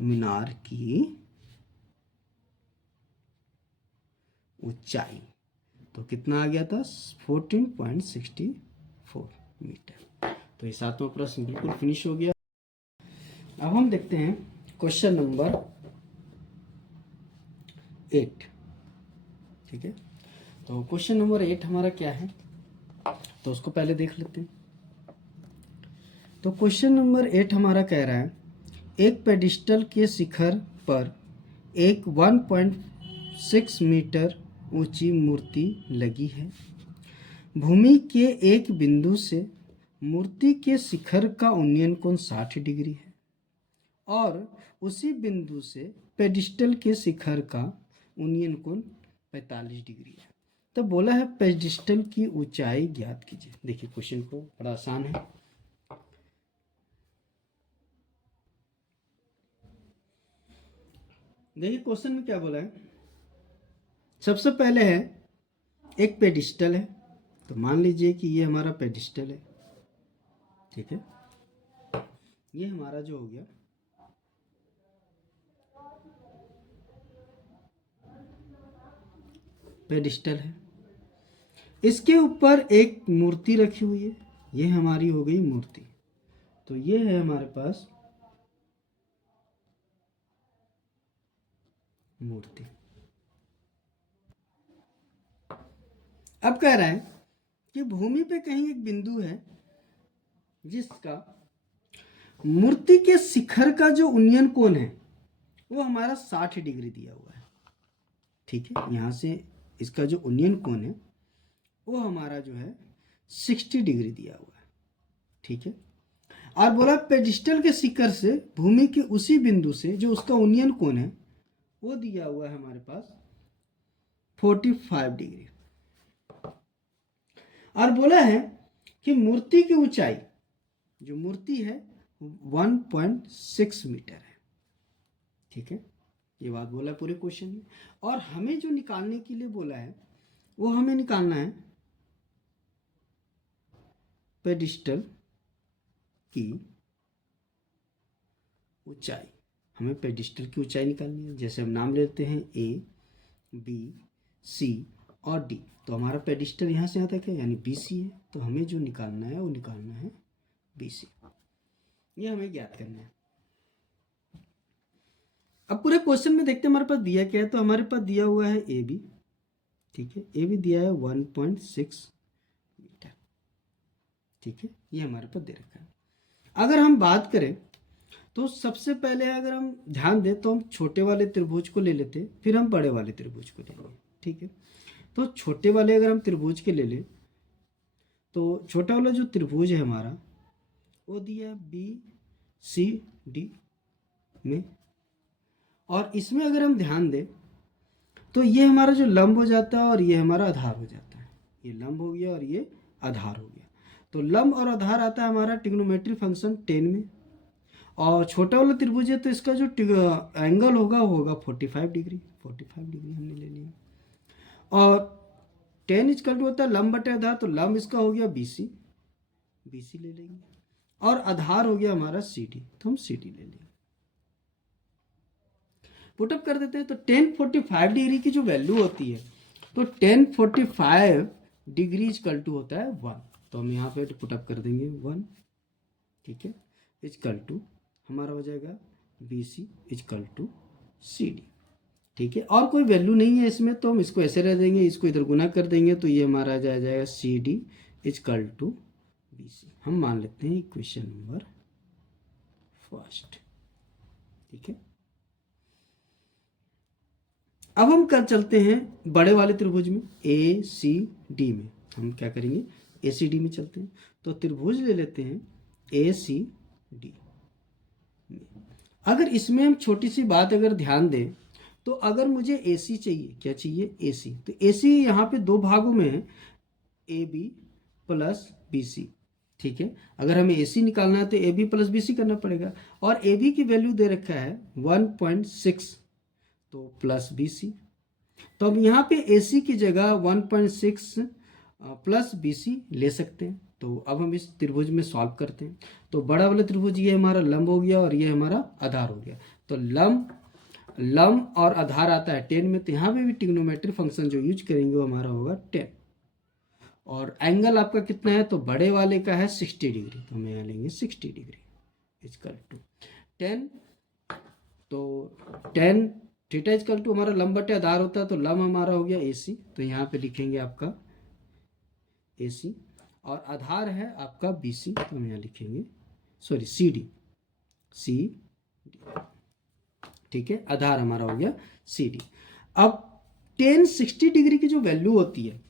मीनार की ऊंचाई। तो कितना आ गया था 14.64 मीटर। तो ये 7वां प्रश्न बिल्कुल फिनिश हो गया। अब हम देखते हैं क्वेश्चन नंबर 8, ठीक है। तो क्वेश्चन नंबर 8 हमारा क्या है, तो उसको पहले देख लेते हैं। तो क्वेश्चन नंबर 8 हमारा कह रहा है एक पेडिस्टल के शिखर पर एक 6 मीटर ऊंची मूर्ति लगी है। भूमि के एक बिंदु से मूर्ति के शिखर का उन्नयन कोण 60 डिग्री है और उसी बिंदु से पेडिस्टल के शिखर का उन्नयन कोण 45 डिग्री है। तो बोला है पेडिस्टल की ऊंचाई ज्ञात कीजिए। देखिए क्वेश्चन को बड़ा आसान है। देखिए क्वेश्चन में क्या बोला है। सबसे पहले है एक पेडिस्टल है, तो मान लीजिए कि ये हमारा पेडिस्टल है, ठीक है। ये हमारा जो हो गया पेडिस्टल है। इसके ऊपर एक मूर्ति रखी हुई है, ये हमारी हो गई मूर्ति। तो ये है हमारे पास मूर्ति। अब कह रहा है कि भूमि पे कहीं एक बिंदु है जिसका मूर्ति के शिखर का जो उन्नयन कोण है वो हमारा 60 डिग्री दिया हुआ है, ठीक है। यहां से इसका जो उन्नयन कोण है वो हमारा जो है 60 डिग्री दिया हुआ है, ठीक है। और बोला पेडिस्टल के शिखर से भूमि के उसी बिंदु से जो उसका उन्नयन कोण है वो दिया हुआ है हमारे पास 45 डिग्री। और बोला है कि मूर्ति की ऊंचाई, जो मूर्ति है 1.6 मीटर है, ठीक है। ये बात बोला है पूरे क्वेश्चन में। और हमें जो निकालने के लिए बोला है वो हमें निकालना है पेडिस्टल की ऊंचाई। हमें पेडिस्टल की ऊंचाई निकालनी है। जैसे हम नाम लेते हैं ए, बी, सी और डी, तो हमारा पेडिस्टल यहाँ से यहाँ तक है यानी BC है। तो हमें जो निकालना है वो निकालना है BC। ये हमें ज्ञात करना है। अब पूरे क्वेश्चन में देखते हैं हमारे पास दिया क्या है। तो हमारे पास दिया हुआ है AB, ठीक है। AB दिया है 1.6 मीटर, ठीक है। ये हमारे पास दे रखा है। अगर हम बात करें तो सबसे पहले अगर हम ध्यान दें तो हम छोटे वाले त्रिभुज को ले लेते, फिर हम बड़े वाले त्रिभुज को लेंगे, ठीक है। तो छोटे वाले अगर हम त्रिभुज के ले लें तो छोटा वाला जो त्रिभुज है हमारा वो दिया BCD में। और इसमें अगर हम ध्यान दें तो ये हमारा जो लंब हो जाता है और ये हमारा आधार हो जाता है। ये लंब हो गया और ये आधार हो गया। तो लंब और आधार आता है हमारा ट्रिग्नोमेट्री फंक्शन 10 में। और छोटा वाला त्रिभुज है तो इसका जो एंगल होगा 45 डिग्री। 45 डिग्री हमने ले लिया। और 10 इक्वल टू होता है लंब बटे आधार, तो लंब इसका हो गया BC ले लेंगे। और आधार हो गया हमारा CD, तो हम CD ले लेंगे। पुटअप कर देते हैं तो 1045 डिग्री की जो वैल्यू होती है तो 1045 डिग्री इक्वल टू होता है 1। तो हम यहाँ पे पुटअप कर देंगे 1, ठीक है। इक्वल टू हमारा हो जाएगा BC इक्वल टू CD, ठीक है। और कोई वैल्यू नहीं है इसमें तो हम इसको ऐसे रह देंगे, इसको इधर गुना कर देंगे तो ये हमारा आ जाएगा CD इक्वल टू BC। हम मान लेते हैं इक्वेशन नंबर फर्स्ट, ठीक है। अब हम कर चलते हैं बड़े वाले त्रिभुज में ACD में। हम क्या करेंगे ACD में चलते हैं। तो त्रिभुज ले लेते हैं ACD में। अगर इसमें हम छोटी सी बात अगर ध्यान दें तो अगर मुझे AC चाहिए, क्या चाहिए AC, तो AC यहाँ पे दो भागों में है AB प्लस BC, ठीक है। अगर हमें AC निकालना है तो AB प्लस BC करना पड़ेगा। और AB की वैल्यू दे रखा है 1.6 तो प्लस BC। तो अब यहाँ पे AC की जगह 1.6 प्लस BC ले सकते हैं। तो अब हम इस त्रिभुज में सॉल्व करते हैं। तो बड़ा वाला त्रिभुज ये हमारा लंब हो गया और ये हमारा आधार हो गया। तो लंब और आधार आता है 10 में, तो यहाँ पे भी ट्रिग्नोमेट्री फंक्शन जो यूज करेंगे वो हमारा होगा 10। और एंगल आपका कितना है तो बड़े वाले का है 60 डिग्री, तो हम यहाँ लेंगे 60 डिग्री इक्वल टू 10। तो 10 थीटा इक्वल टू हमारा लंब बटे आधार होता है, तो लंब हमारा हो गया AC, तो यहाँ पे लिखेंगे आपका AC। और आधार है आपका BC, तो हम यहाँ लिखेंगे CD, ठीक है। आधार हमारा हो गया CD। अब tan60 डिग्री की जो वैल्यू होती है,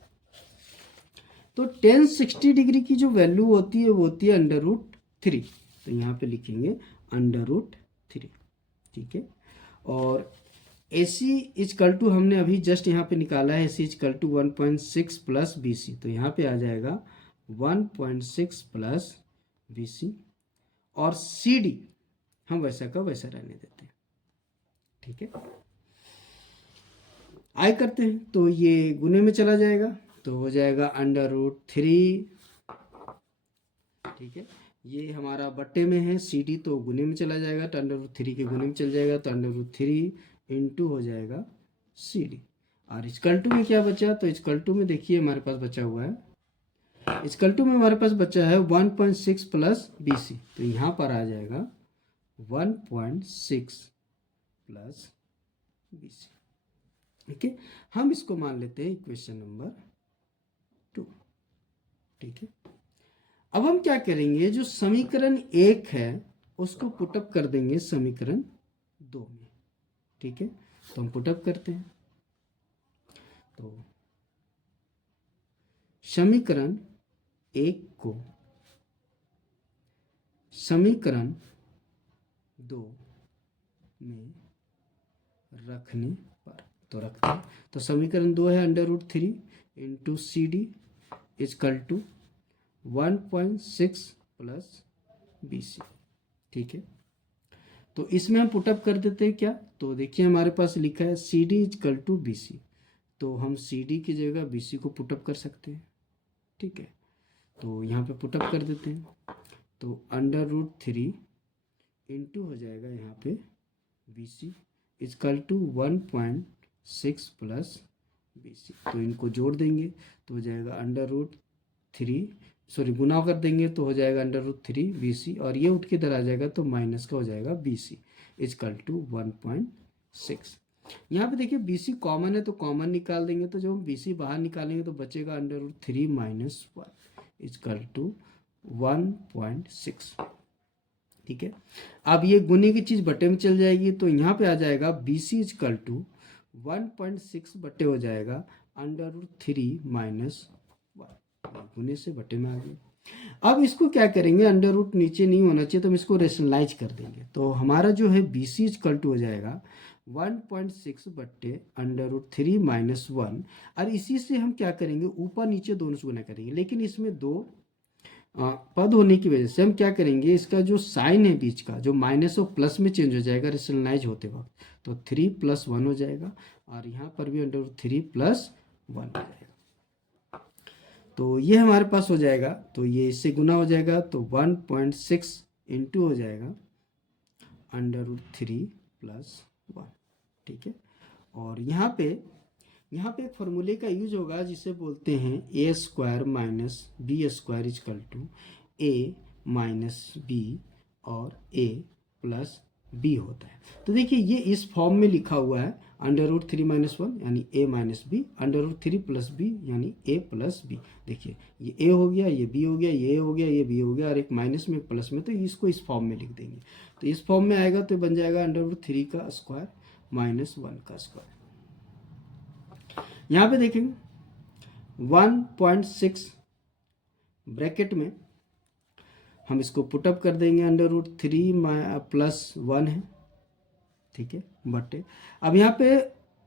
तो tan60 डिग्री की जो वैल्यू होती है वो होती है √3। तो यहाँ पे लिखेंगे √3, ठीक है। और AC इजकल टू हमने अभी जस्ट यहाँ पे निकाला है, AC equal to 1.6 plus BC, तो यहाँ पे आ जाएगा 1.6 प्लस BC, और CD हम वैसा का वैसा रहने देते हैं, ठीक है। आय करते हैं तो ये गुने में चला जाएगा, तो हो जाएगा √3, ठीक है। ये हमारा बट्टे में है, CD तो गुने में चला जाएगा, तो √3 के गुने में चल जाएगा, तो √3 इंटू हो जाएगा CD। और इजकल टू में क्या बचा, तो इजकल टू में देखिए हमारे पास बचा हुआ है, इजकल टू में हमारे पास बचा है 1.6 प्लस BC, तो यहाँ पर आ जाएगा 1.6 प्लस BC, ठीक है। हम इसको मान लेते हैं इक्वेशन नंबर 2, ठीक है। अब हम क्या करेंगे, जो समीकरण 1 है उसको पुटअप कर देंगे समीकरण 2 में, ठीक है। तो हम पुटअप करते हैं, तो समीकरण 1 को समीकरण 2 में रखने पर, तो रखते हैं, तो समीकरण 2 है √3 into CD equal to 1.6 plus BC, ठीक है। तो इसमें हम पुटअप कर देते हैं क्या, तो देखिए हमारे पास लिखा है CD इजकल टू BC, तो हम CD की जगह BC को पुटअप कर सकते हैं, ठीक है। तो यहाँ पे पुटअप कर देते हैं, तो √3 इंटू हो जाएगा यहाँ पे BC equal to 1.6 plus BC, तो इनको जोड़ देंगे तो हो जाएगा गुना कर देंगे तो हो जाएगा √3 BC, और ये उठ के इधर आ जाएगा तो माइनस का हो जाएगा BC इजकल टू 1.6। यहाँ पे देखिए BC कॉमन है तो कॉमन निकाल देंगे, तो जब हम BC बाहर निकालेंगे तो बचेगा √3 माइनस 1 इजकल टू 1.6, ठीक है। अब ये गुने की चीज़ बटे में चल जाएगी, तो यहाँ पे आ जाएगा BC इजकल टू 1.6 बटे हो जाएगा √3 माइनस 1, गुने से बटे में आ गया। अब इसको क्या करेंगे, अंडर रूट नीचे नहीं होना चाहिए, तो हम इसको रेशनलाइज कर देंगे, तो हमारा जो है BC इजकल टू हो जाएगा 1.6 बट्टे √3 माइनस 1, और इसी से हम क्या करेंगे, ऊपर नीचे दोनों से गुना करेंगे, लेकिन इसमें दो पद होने की वजह से हम क्या करेंगे, इसका जो साइन है बीच का, जो माइनस और प्लस में चेंज हो जाएगा रेशनलाइज होते वक्त, तो 3 + 1 हो जाएगा, और यहाँ पर भी √3 + 1 हो जाएगा। तो ये हमारे पास हो जाएगा, तो ये इससे गुना हो जाएगा, तो 1.6 इंटू हो जाएगा √3 + 1, ठीक है। और यहाँ पे एक फॉर्मूले का यूज होगा जिसे बोलते हैं A² - B² equal to A - B और A + B होता है। तो देखिए ये इस फॉर्म में लिखा हुआ है √3 - 1 यानी A - B, √3 + B यानी A + B। देखिए ये A हो गया, ये B हो गया, ये A हो गया, ये B हो गया, और एक माइनस में प्लस में, तो इसको इस फॉर्म में लिख देंगे, तो इस फॉर्म में आएगा तो बन जाएगा √3 का स्क्वायर माइनस 1 का स्क्वायर। यहाँ पे देखेंगे 1.6 ब्रैकेट में हम इसको पुटअप कर देंगे, √3 + 1 है, ठीक है, बटे अब यहाँ पे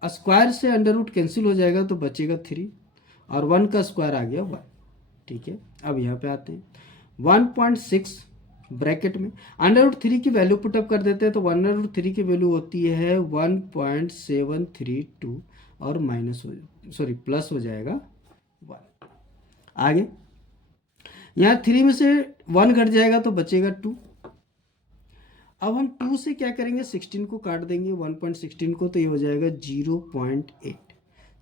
स्क्वायर से √ कैंसिल हो जाएगा तो बचेगा 3, और 1 का स्क्वायर आ गया 1, ठीक है। अब यहाँ पे आते हैं 1.6 ब्रैकेट में √3 की वैल्यू पुटअप कर देते हैं, तो 1/√3 की वैल्यू होती है 1.732, और प्लस हो जाएगा 1। आगे यहाँ 3 में से 1 घट जाएगा तो बचेगा 2। अब हम 2 से क्या करेंगे, 16 को काट देंगे, 1.16 को, तो ये हो जाएगा 0.8,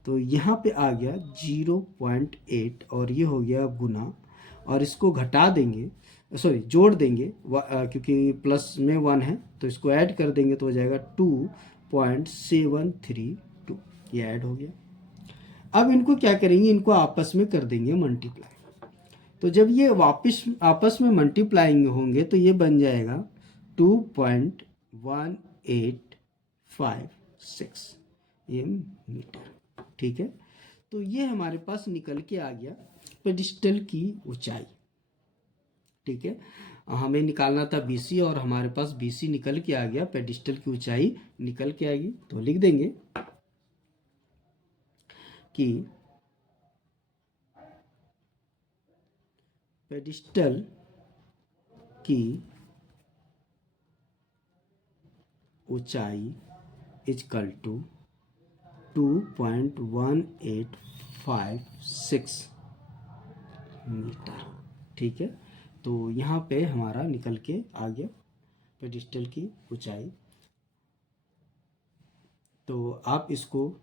तो यहाँ पे आ गया 0.8, और ये हो गया गुना, और इसको घटा देंगे, जोड़ देंगे, क्योंकि प्लस में 1 है तो इसको ऐड कर देंगे तो हो जाएगा 2.732, ये ऐड हो गया। अब इनको क्या करेंगे, इनको आपस में कर देंगे मल्टीप्लाई, तो जब ये वापस आपस में मल्टीप्लाइंग होंगे तो ये बन जाएगा 2.1856 मीटर, ठीक है। तो ये हमारे पास निकल के आ गया पेडिस्टल की ऊंचाई, ठीक है। हमें निकालना था BC और हमारे पास BC निकल के आ गया, पेडिस्टल की ऊंचाई निकल के आएगी। तो लिख देंगे कि पेडिस्टल की ऊंचाई इजकल टू 2.1856 मीटर, ठीक है। तो यहाँ पे हमारा निकल के आ गया पेडिस्टल की ऊंचाई। तो आप इसको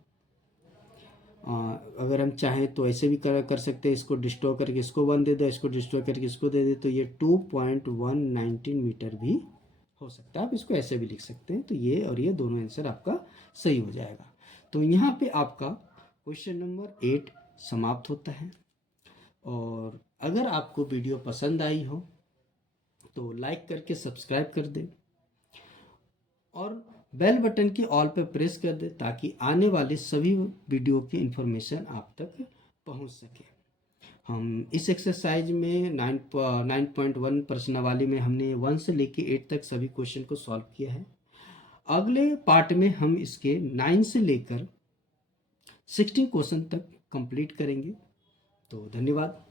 अगर हम चाहें तो ऐसे भी कर सकते हैं, इसको डिस्ट्रॉय करके इसको 1 दे दो, इसको डिस्ट्रॉय करके इसको दे दे, तो ये 2.119 मीटर भी हो सकता है। आप इसको ऐसे भी लिख सकते हैं। तो ये और ये दोनों आंसर आपका सही हो जाएगा। तो यहाँ पे आपका क्वेश्चन नंबर 8 समाप्त होता है। और अगर आपको वीडियो पसंद आई हो तो लाइक करके सब्सक्राइब कर दें और बेल बटन की ऑल पे प्रेस कर दें ताकि आने वाले सभी वीडियो की इन्फॉर्मेशन आप तक पहुंच सके। हम इस एक्सरसाइज में 9.1 प्रश्नावली में हमने 1 से लेके 8 तक सभी क्वेश्चन को सॉल्व किया है। अगले पार्ट में हम इसके 9 से लेकर 16 क्वेश्चन तक कंप्लीट करेंगे। तो धन्यवाद।